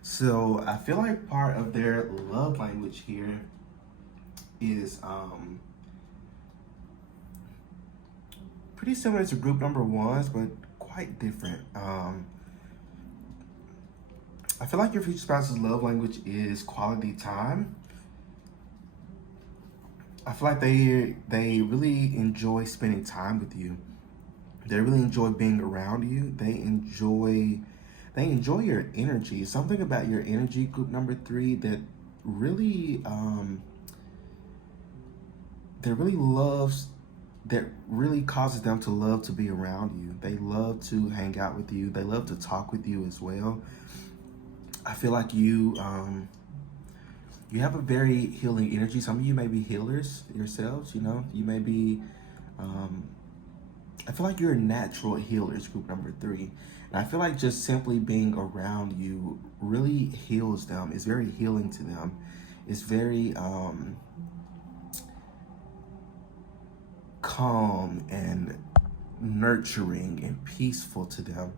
So I feel like part of their love language here is pretty similar to group number 1's, but quite different. I feel like your future spouse's love language is quality time. I feel like they really enjoy spending time with you. They really enjoy being around you. They enjoy your energy. Something about your energy, group number 3, that really that really causes them to love to be around you. They love to hang out with you. They love to talk with you as well. I feel like you have a very healing energy. Some of you may be healers yourselves, you know. You may be, I feel like you're natural healers, group number 3. And I feel like just simply being around you really heals them. It's very healing to them. It's very calm and nurturing and peaceful to them.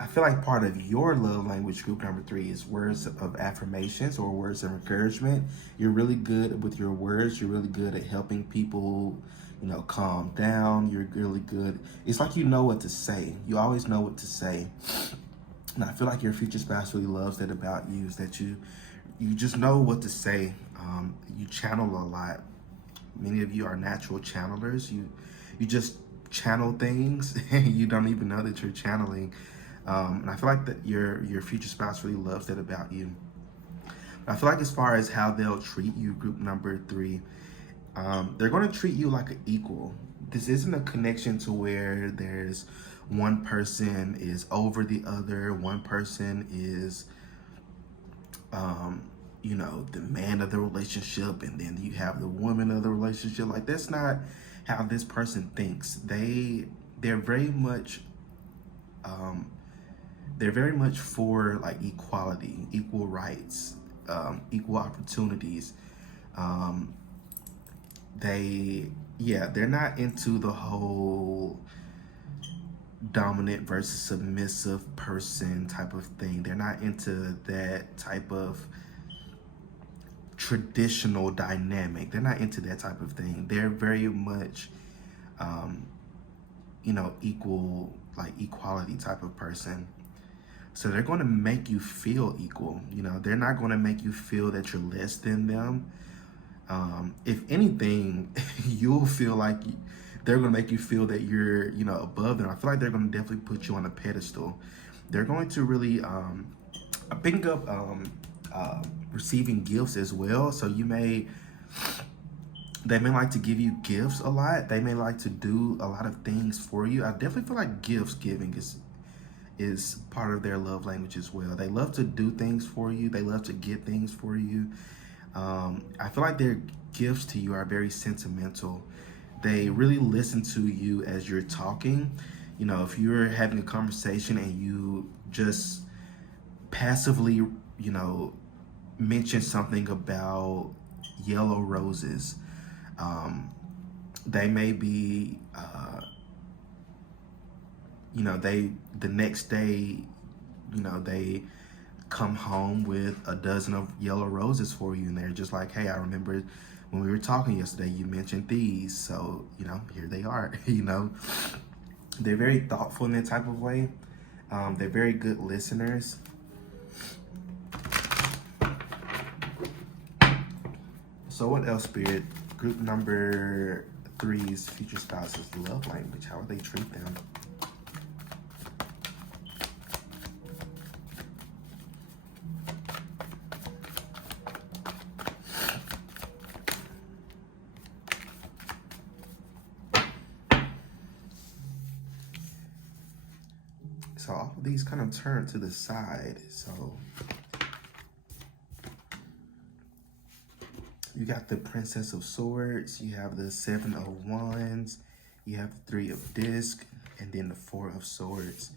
I feel like part of your love language, group number 3, is words of affirmations or words of encouragement. You're really good with your words. You're really good at helping people, you know, calm down. You're really good. It's like you know what to say. You always know what to say. And I feel like your future spouse really loves that about you, is that you just know what to say. You channel a lot. Many of you are natural channelers. You just channel things and you don't even know that you're channeling. And I feel like that your future spouse really loves that about you. I feel like as far as how they'll treat you, group number 3, they're going to treat you like an equal. This isn't a connection to where there's one person is over the other, one person is, you know, the man of the relationship, and then you have the woman of the relationship. Like, that's not how this person thinks. They're very much for like equality, equal rights, equal opportunities. They're not into the whole dominant versus submissive person type of thing. They're not into that type of traditional dynamic. They're not into that type of thing. They're very much, you know, equal, like equality type of person. So they're going to make you feel equal. You know, they're not going to make you feel that you're less than them. If anything, you'll feel like they're going to make you feel that you're, you know, above them. I feel like they're going to definitely put you on a pedestal. They're going to really pick up receiving gifts as well. So they may like to give you gifts a lot. They may like to do a lot of things for you. I definitely feel like gifts giving is part of their love language as well. They love to do things for you. They love to get things for you. I feel like their gifts to you are very sentimental. They really listen to you as you're talking. if you're having a conversation and you just passively, mention something about yellow roses, they may be, the next day, they come home with a dozen of yellow roses for you, and they're just like, hey, I remember when we were talking yesterday, you mentioned these, so here they are. They're very thoughtful in that type of way. They're very good listeners. So what else, Spirit? Group number 3's future spouse's love language. How would they treat them? So all of these kind of turn to the side. So you got the Princess of Swords, you have the 7 of Wands, you have the 3 of Disc, and then the 4 of Swords.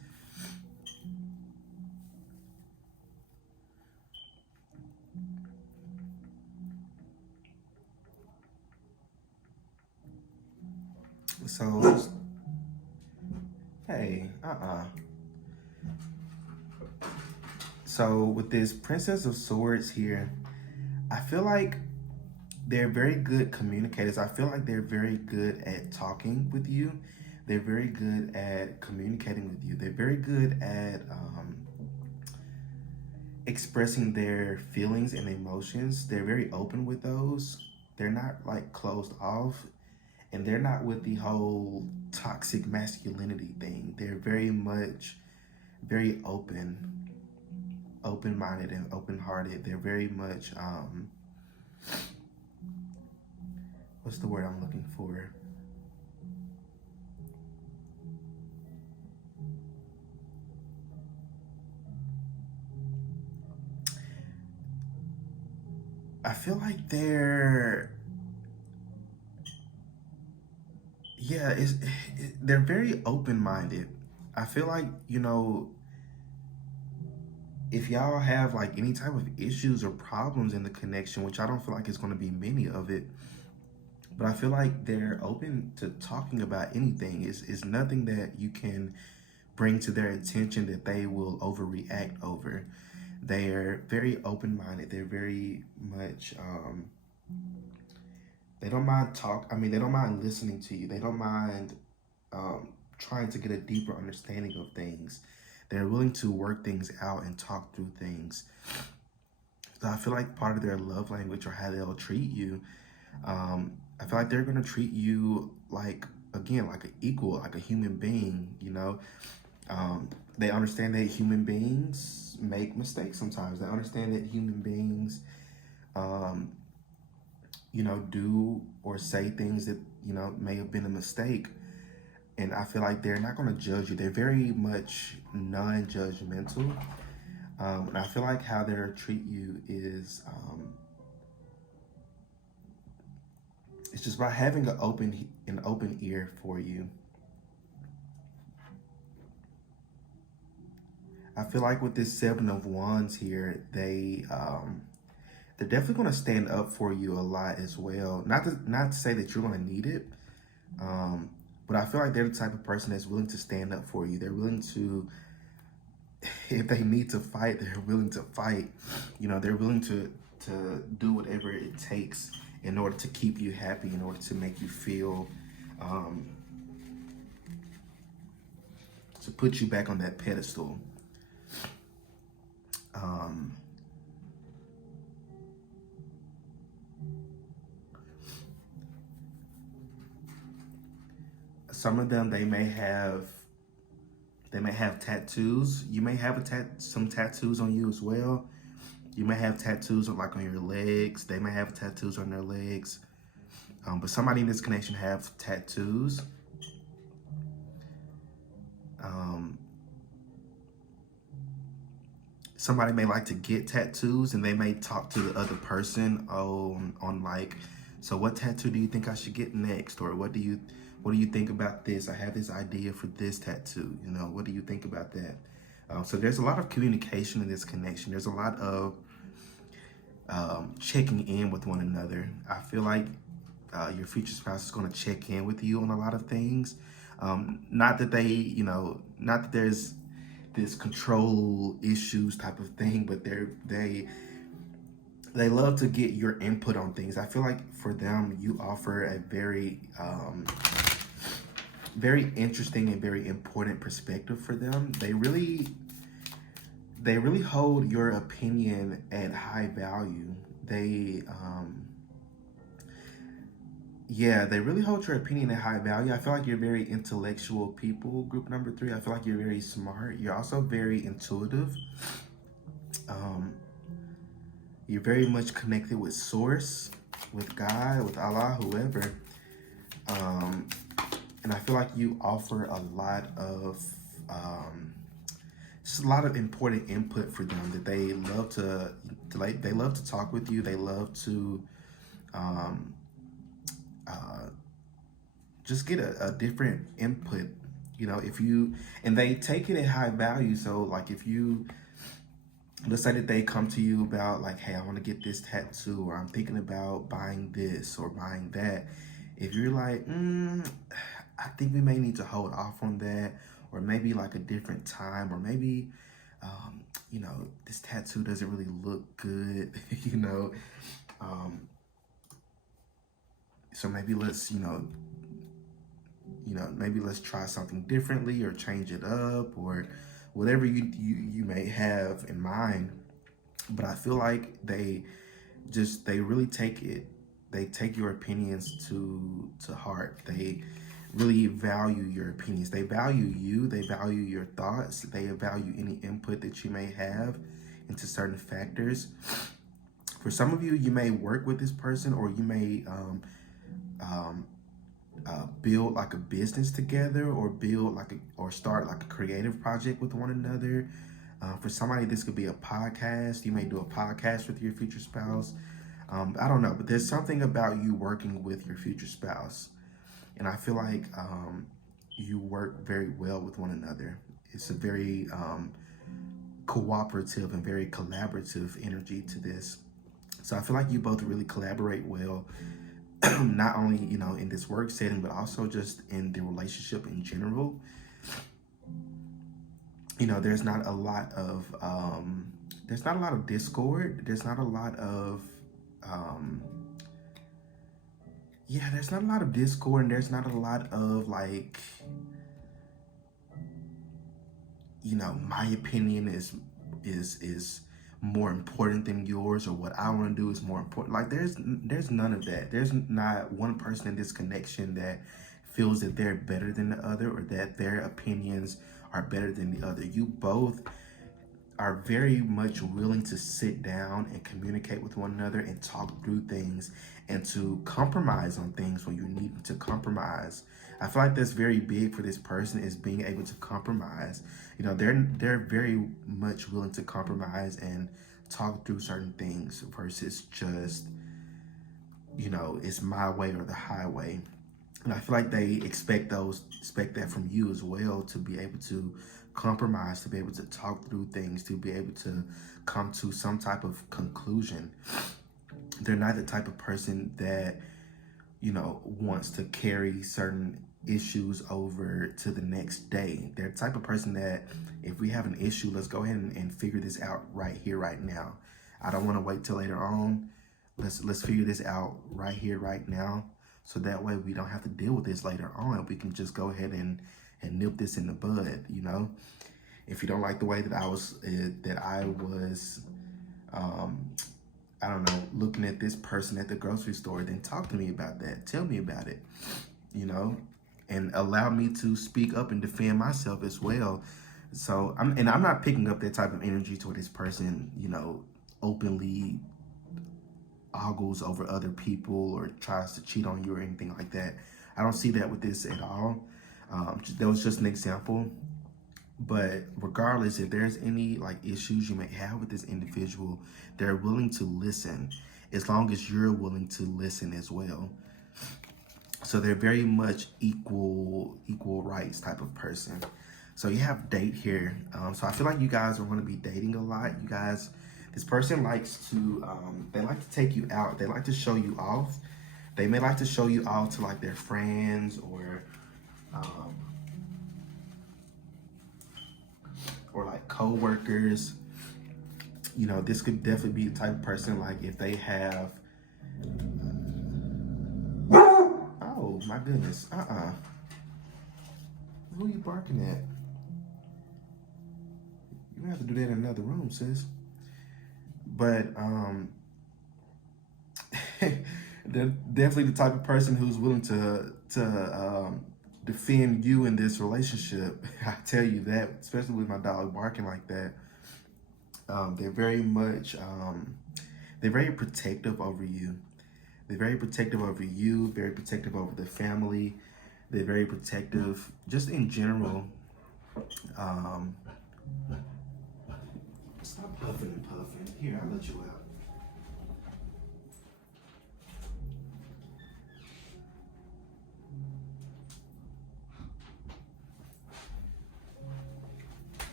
So, hey, So with this Princess of Swords here, I feel like they're very good communicators. I feel like they're very good at talking with you. They're very good at communicating with you. They're very good at expressing their feelings and emotions. They're very open with those. They're not like closed off, and they're not with the whole toxic masculinity thing. They're very much very open-minded and open-hearted. They're very much what's the word I'm looking for? I feel like they're they're very open-minded. I feel like, if y'all have like any type of issues or problems in the connection, which I don't feel like it's going to be many of it, but I feel like they're open to talking about anything. It's nothing that you can bring to their attention that they will overreact over. They're very open-minded. They're very much, they don't mind they don't mind listening to you. They don't mind trying to get a deeper understanding of things. They're willing to work things out and talk through things. So I feel like part of their love language or how they'll treat you, I feel like they're going to treat you like, again, like an equal, like a human being, They understand that human beings make mistakes sometimes. They understand that human beings, do or say things that, may have been a mistake. And I feel like they're not going to judge you. They're very much non-judgmental. And I feel like how they'll treat you is, it's just by having an open ear for you. I feel like with this 7 of Wands here, they're definitely going to stand up for you a lot as well. Not to say that you're going to need it, but I feel like they're the type of person that's willing to stand up for you. They're willing to, if they need to fight, they're willing to fight. They're willing to do whatever it takes in order to keep you happy, in order to make you feel, to put you back on that pedestal. Some of them, they may have tattoos. You may have some tattoos on you as well. You may have tattoos on your legs. They may have tattoos on their legs. But somebody in this connection have tattoos. Somebody may like to get tattoos, and they may talk to the other person on so what tattoo do you think I should get next, or what do you what do you think about this? I have this idea for this tattoo. You know, what do you think about that? So there's a lot of communication in this connection. There's a lot of checking in with one another. I feel like your future spouse is going to check in with you on a lot of things. Not that they, you know, not that there's this control issues type of thing, but they love to get your input on things. I feel like for them, you offer a very very interesting and very important perspective for them. They really hold your opinion at high value. They really hold your opinion at high value. I feel like you're very intellectual people, group number 3. I feel like you're very smart. You're also very intuitive. You're very much connected with source, with God, with Allah, whoever. And I feel like you offer a lot of just a lot of important input for them, that they love to they love to talk with you. They love to just get a different input, you know, and they take it at high value. So like if you, let's say that they come to you about like, hey, I want to get this tattoo, or I'm thinking about buying this or buying that. If you're like, I think we may need to hold off on that, or maybe like a different time, or maybe, you know, this tattoo doesn't really look good, you know. So maybe let's, maybe let's try something differently, or change it up, or whatever you may have in mind. But I feel like they really take your opinions to heart. They really value your opinions. They value you. They value your thoughts. They value any input that you may have into certain factors. For some of you, you may work with this person, or you may build like a business together, or start like a creative project with one another. For somebody, this could be a podcast. You may do a podcast with your future spouse. I don't know, but there's something about you working with your future spouse. And I feel like you work very well with one another. It's a very cooperative and very collaborative energy to this. So I feel like you both really collaborate well, not only, in this work setting, but also just in the relationship in general. There's not a lot of discord. There's not a lot of there's not a lot of discord, and there's not a lot of like, my opinion is more important than yours, or what I want to do is more important. Like there's none of that. There's not one person in this connection that feels that they're better than the other, or that their opinions are better than the other. You both are very much willing to sit down and communicate with one another and talk through things, and to compromise on things when you need to compromise. I feel like that's very big for this person, is being able to compromise. They're very much willing to compromise and talk through certain things, versus just, it's my way or the highway. And I feel like they expect that from you as well, to be able to compromise, to be able to talk through things, to be able to come to some type of conclusion. They're not the type of person that, wants to carry certain issues over to the next day. They're the type of person that, if we have an issue, let's go ahead and figure this out right here, right now. I don't want to wait till later on. Let's figure this out right here, right now. So that way we don't have to deal with this later on. We can just go ahead and nip this in the bud, If you don't like the way that I was, I don't know, looking at this person at the grocery store, then talk to me about that. Tell me about it, and allow me to speak up and defend myself as well. So I'm not picking up that type of energy toward this person, openly ogles over other people or tries to cheat on you or anything like that. I don't see that with this at all. That was just an example. But regardless, if there's any like issues you may have with this individual, they're willing to listen, as long as you're willing to listen as well. So they're very much equal rights type of person. So you have date here. So I feel like you guys are going to be dating a lot. You guys, this person likes to, they like to take you out. They like to show you off. They may like to show you off to like their friends um, or like co-workers. You know, this could definitely be the type of person, like if they have, oh my goodness, who are you barking at? You have to do that in another room, sis. But they're definitely the type of person who's willing to defend you in this relationship. I tell you that, especially with my dog barking like that. They're very much, they're very protective over you. They're very protective over you, very protective over the family. They're very protective just in general. Stop puffing and puffing. Here, I'll let you out.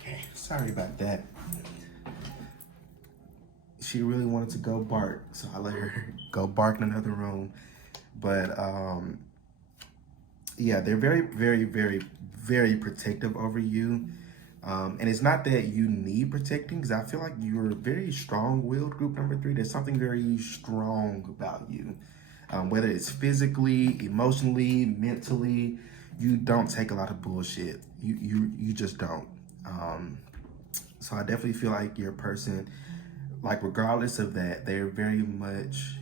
Okay, sorry about that. She really wanted to go bark, so I let her go bark in another room. But yeah, they're very, very, very, very protective over you. And it's not that you need protecting, because I feel like you're a very strong-willed group number 3. There's something very strong about you. Whether it's physically, emotionally, mentally, you don't take a lot of bullshit. You just don't. So I definitely feel like you're a person, like regardless of that, they're very much,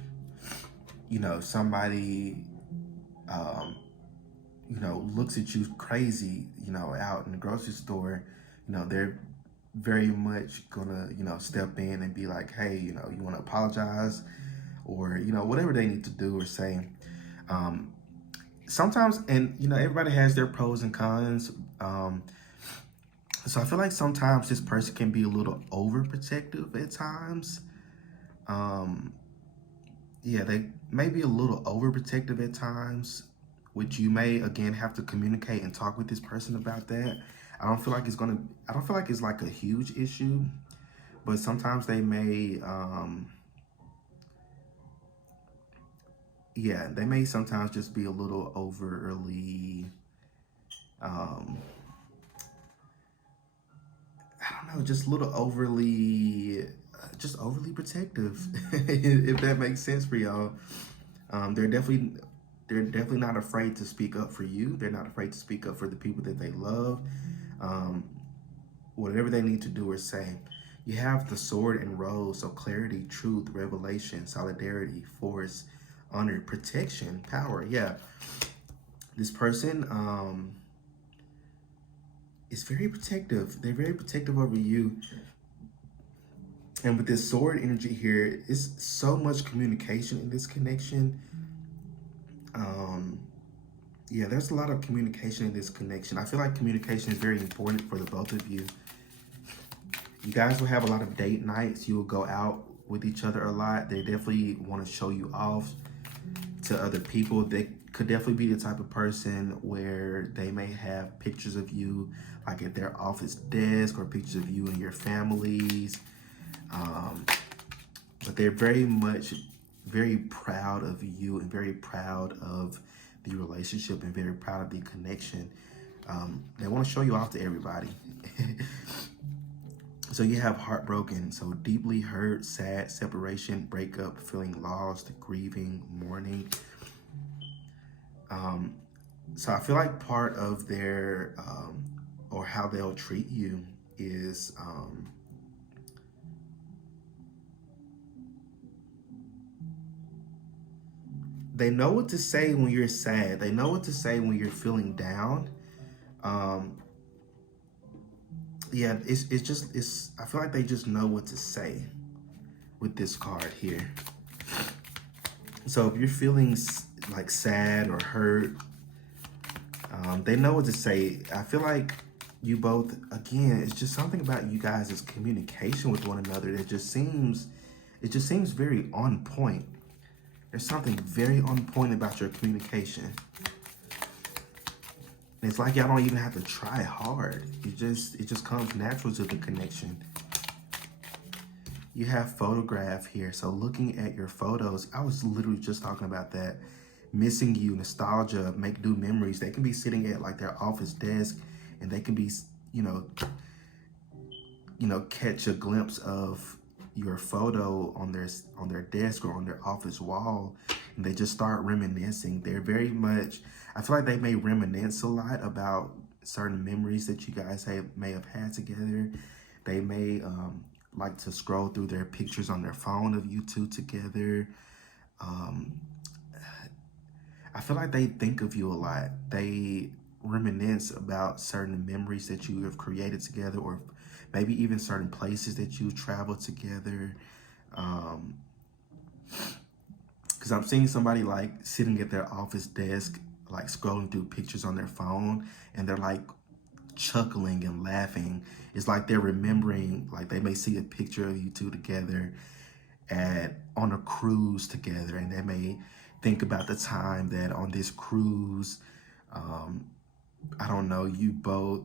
you know, somebody, you know, looks at you crazy, you know, out in the grocery store, you know, they're very much gonna, you know, step in and be like, hey, you know, you want to apologize, or, you know, whatever they need to do or say. Sometimes, and, you know, everybody has their pros and cons. So I feel like sometimes this person can be a little overprotective at times. Yeah, they may be a little overprotective at times, which you may again have to communicate and talk with this person about that. I don't feel like it's like a huge issue, but sometimes they may, yeah, they may sometimes just be a little overly, I don't know, just a little overly, just overly protective, if that makes sense for y'all. They're definitely not afraid to speak up for you. They're not afraid to speak up for the people that they love. Whatever they need to do or say. You have the sword and rose, so clarity, truth, revelation, solidarity, force, honor, protection, power. Yeah, this person is very protective. They're very protective over you. And with this sword energy here, it's so much communication in this connection. Yeah, there's a lot of communication in this connection. I feel like communication is very important for the both of you. You guys will have a lot of date nights. You will go out with each other a lot. They definitely want to show you off to other people. They could definitely be the type of person where they may have pictures of you like at their office desk, or pictures of you and your families. But they're very much very proud of you and very proud of the relationship and very proud of the connection. They want to show you off to everybody. So you have heartbroken, so deeply hurt, sad, separation, breakup, feeling lost, grieving, mourning. So I feel like part of their, or how they'll treat you is, they know what to say when you're sad. They know what to say when you're feeling down. Yeah, it's I feel like they just know what to say with this card here. So if you're feeling like sad or hurt, they know what to say. I feel like you both, again, it's just something about you guys' communication with one another that just seems, it just seems very on point. There's something very on point about your communication. And it's like y'all don't even have to try hard. It just comes natural to the connection. You have photograph here. So looking at your photos, I was literally just talking about that. Missing you, nostalgia, make new memories. They can be sitting at like their office desk and they can be, you know, catch a glimpse of your photo on their desk or on their office wall, and they just start reminiscing. They're very much, I feel like they may reminisce a lot about certain memories that you guys may have had together. They may like to scroll through their pictures on their phone of you two together. I feel like they think of you a lot. They reminisce about certain memories that you have created together, or maybe even certain places that you traveled together. Because I'm seeing somebody like sitting at their office desk, like scrolling through pictures on their phone, and they're like chuckling and laughing. It's like they're remembering, like they may see a picture of you two together on a cruise together, and they may think about the time that on this cruise, I don't know,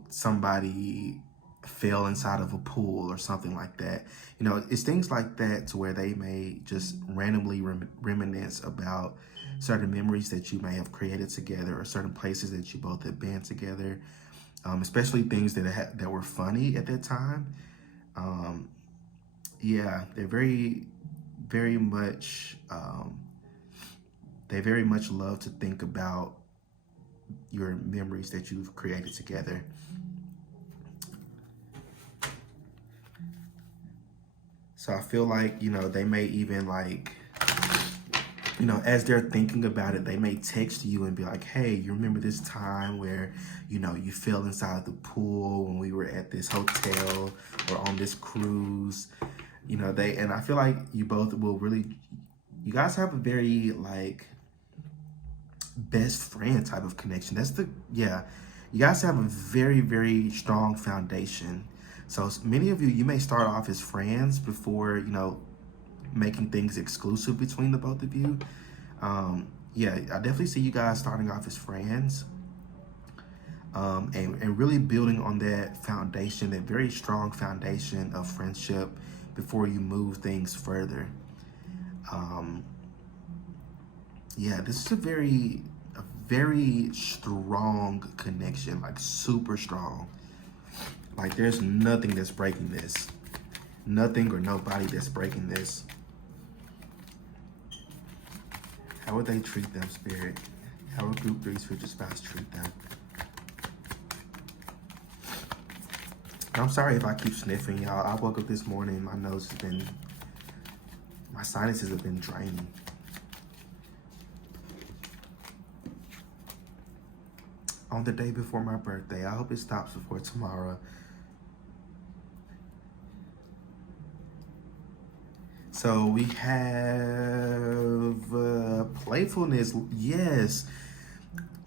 somebody fell inside of a pool or something like that. You know, it's things like that to where they may just randomly reminisce about certain memories that you may have created together, or certain places that you both have been together, especially things that were funny at that time. Yeah, they're very much, they very much love to think about your memories that you've created together. So I feel like, they may even like, as they're thinking about it, they may text you and be like, hey, you remember this time where, you fell inside the pool when we were at this hotel or on this cruise? And I feel like you both will really, you guys have a very like best friend type of connection. You guys have a very, very strong foundation. So many of you may start off as friends before, making things exclusive between the both of you. Yeah, I definitely see you guys starting off as friends, and really building on that foundation, that very strong foundation of friendship before you move things further. Yeah, this is a very strong connection, like super strong. Like there's nothing that's breaking this. Nothing or nobody that's breaking this. How would they treat them, Spirit? How would group 3 spiritual spouse treat them? I'm sorry if I keep sniffing, y'all. I woke up this morning, my sinuses have been draining. On the day before my birthday. I hope it stops before tomorrow. So we have playfulness. Yes.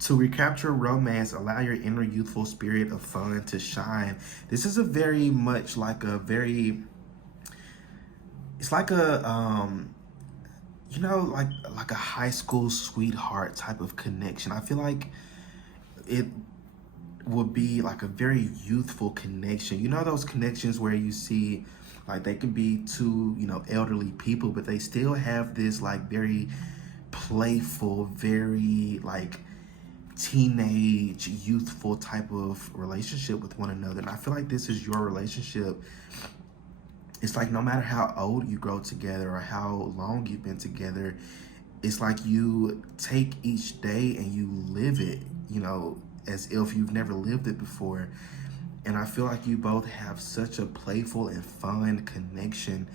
To recapture romance, allow your inner youthful spirit of fun to shine. This is a very much like it's like a, like a high school sweetheart type of connection. I feel like it would be like a very youthful connection. You know those connections where you see like they can be two, elderly people, but they still have this like very playful, very like teenage, youthful type of relationship with one another. And I feel like this is your relationship. It's like no matter how old you grow together or how long you've been together, it's like you take each day and you live it, as if you've never lived it before. And I feel like you both have such a playful and fun connection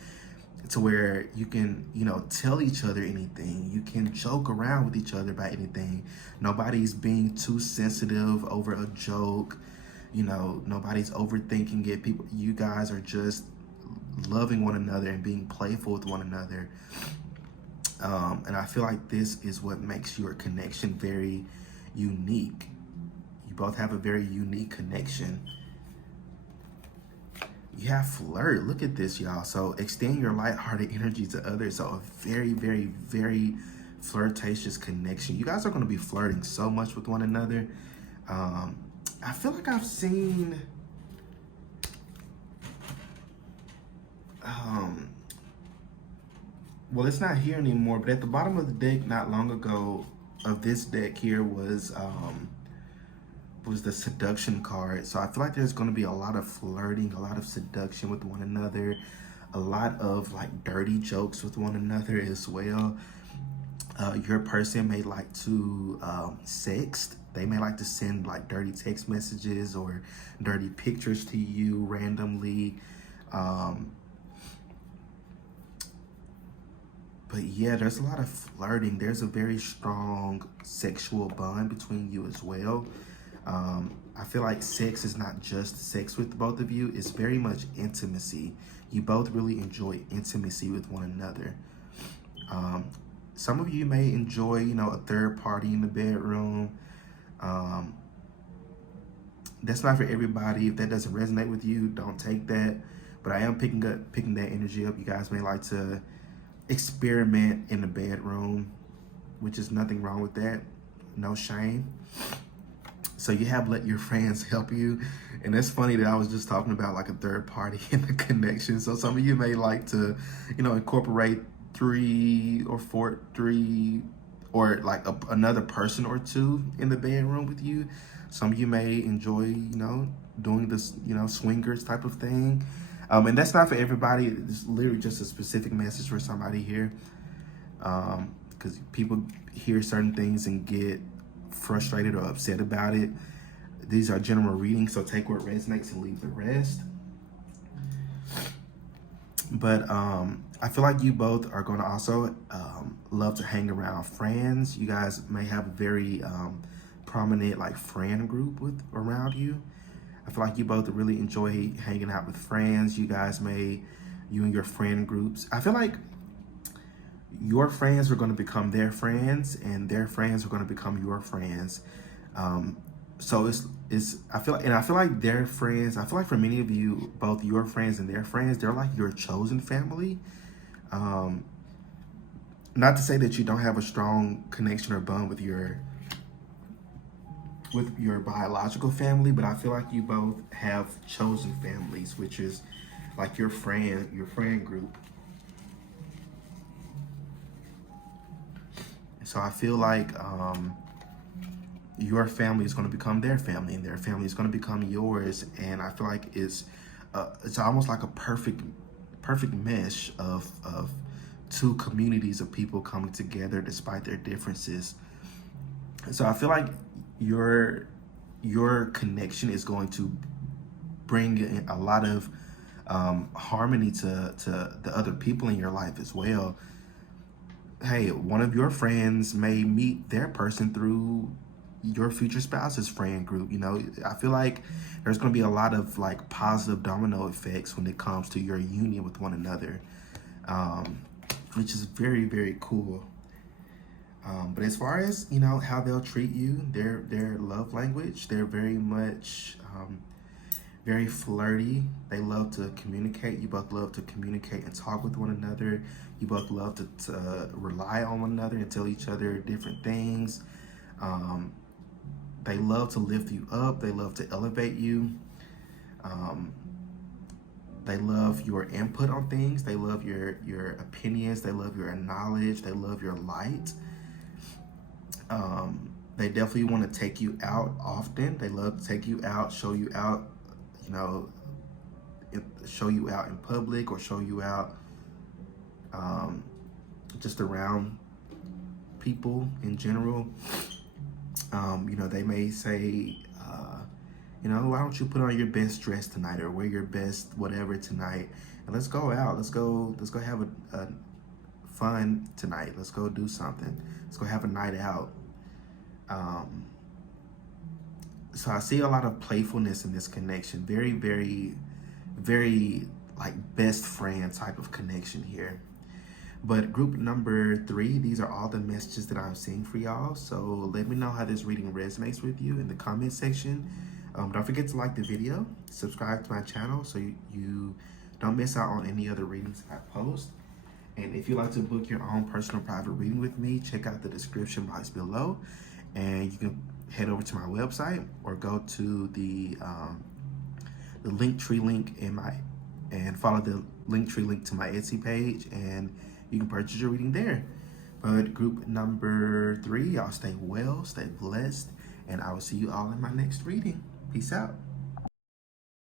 to where you can, tell each other anything. You can joke around with each other about anything. Nobody's being too sensitive over a joke. Nobody's overthinking it. You guys are just loving one another and being playful with one another. And I feel like this is what makes your connection very unique. You both have a very unique connection. You have flirt. Look at this, y'all. So extend your lighthearted energy to others. So a very, very, very flirtatious connection. You guys are going to be flirting so much with one another. I feel like I've seen well, it's not here anymore, but at the bottom of the deck not long ago of this deck here was the seduction card. So I feel like there's going to be a lot of flirting, a lot of seduction with one another, a lot of like dirty jokes with one another as well. Your person may like to sext. They may like to send like dirty text messages or dirty pictures to you randomly. But yeah, there's a lot of flirting. There's a very strong sexual bond between you as well. I feel like sex is not just sex with both of you. It's very much intimacy. You both really enjoy intimacy with one another. Some of you may enjoy, you know, a third party in the bedroom. That's not for everybody. If that doesn't resonate with you, don't take that. But I am picking that energy up. You guys may like to experiment in the bedroom, which is nothing wrong with that. No shame. So you have let your friends help you. And it's funny that I was just talking about like a third party in the connection. So some of you may like to, you know, incorporate three or like another person or two in the bedroom with you. Some of you may enjoy, you know, doing this, you know, swingers type of thing. And that's not for everybody. It's literally just a specific message for somebody here. Because people hear certain things and get frustrated or upset about it. These are general readings, so take what resonates and leave the rest. But I feel like you both are going to also love to hang around friends. You guys may have a very prominent like friend group around you. I feel like you both really enjoy hanging out with friends. You and your friend groups. I feel like your friends are going to become their friends, and their friends are going to become your friends. So I feel like their friends. I feel like for many of you, both your friends and their friends, they're like your chosen family. Not to say that you don't have a strong connection or bond with your biological family, but I feel like you both have chosen families, which is like your friend group. So I feel like your family is going to become their family, and their family is going to become yours. And I feel like it's almost like a perfect mesh of two communities of people coming together despite their differences. So I feel like your connection is going to bring in a lot of harmony to the other people in your life as well. Hey, one of your friends may meet their person through your future spouse's friend group. You know, I feel like there's going to be a lot of like positive domino effects when it comes to your union with one another, which is very, very cool. But as far as, you know, how they'll treat you, their love language, they're very much very flirty. They love to communicate. You both love to communicate and talk with one another. You both love to rely on one another and tell each other different things. They love to lift you up. They love to elevate you. They love your input on things. They love your opinions. They love your knowledge. They love your light. They definitely want to take you out often. They love to take you out, show you out, you know, show you out in public, or show you out just around people in general. You know, they may say, you know, why don't you put on your best dress tonight, or wear your best whatever tonight, and let's go out. Let's go have a fun tonight. Let's go do something. Let's go have a night out. So I see a lot of playfulness in this connection. Very, very, very like best friend type of connection here. But group number 3, these are all the messages that I'm seeing for y'all. So let me know how this reading resonates with you in the comment section. Don't forget to like the video, subscribe to my channel so you don't miss out on any other readings I post. And if you'd like to book your own personal private reading with me, check out the description box below. And you can head over to my website or go to the Linktree link in my and follow the Linktree link to my Etsy page, and you can purchase your reading there. But group number 3, y'all stay well, stay blessed, and I will see you all in my next reading. Peace out.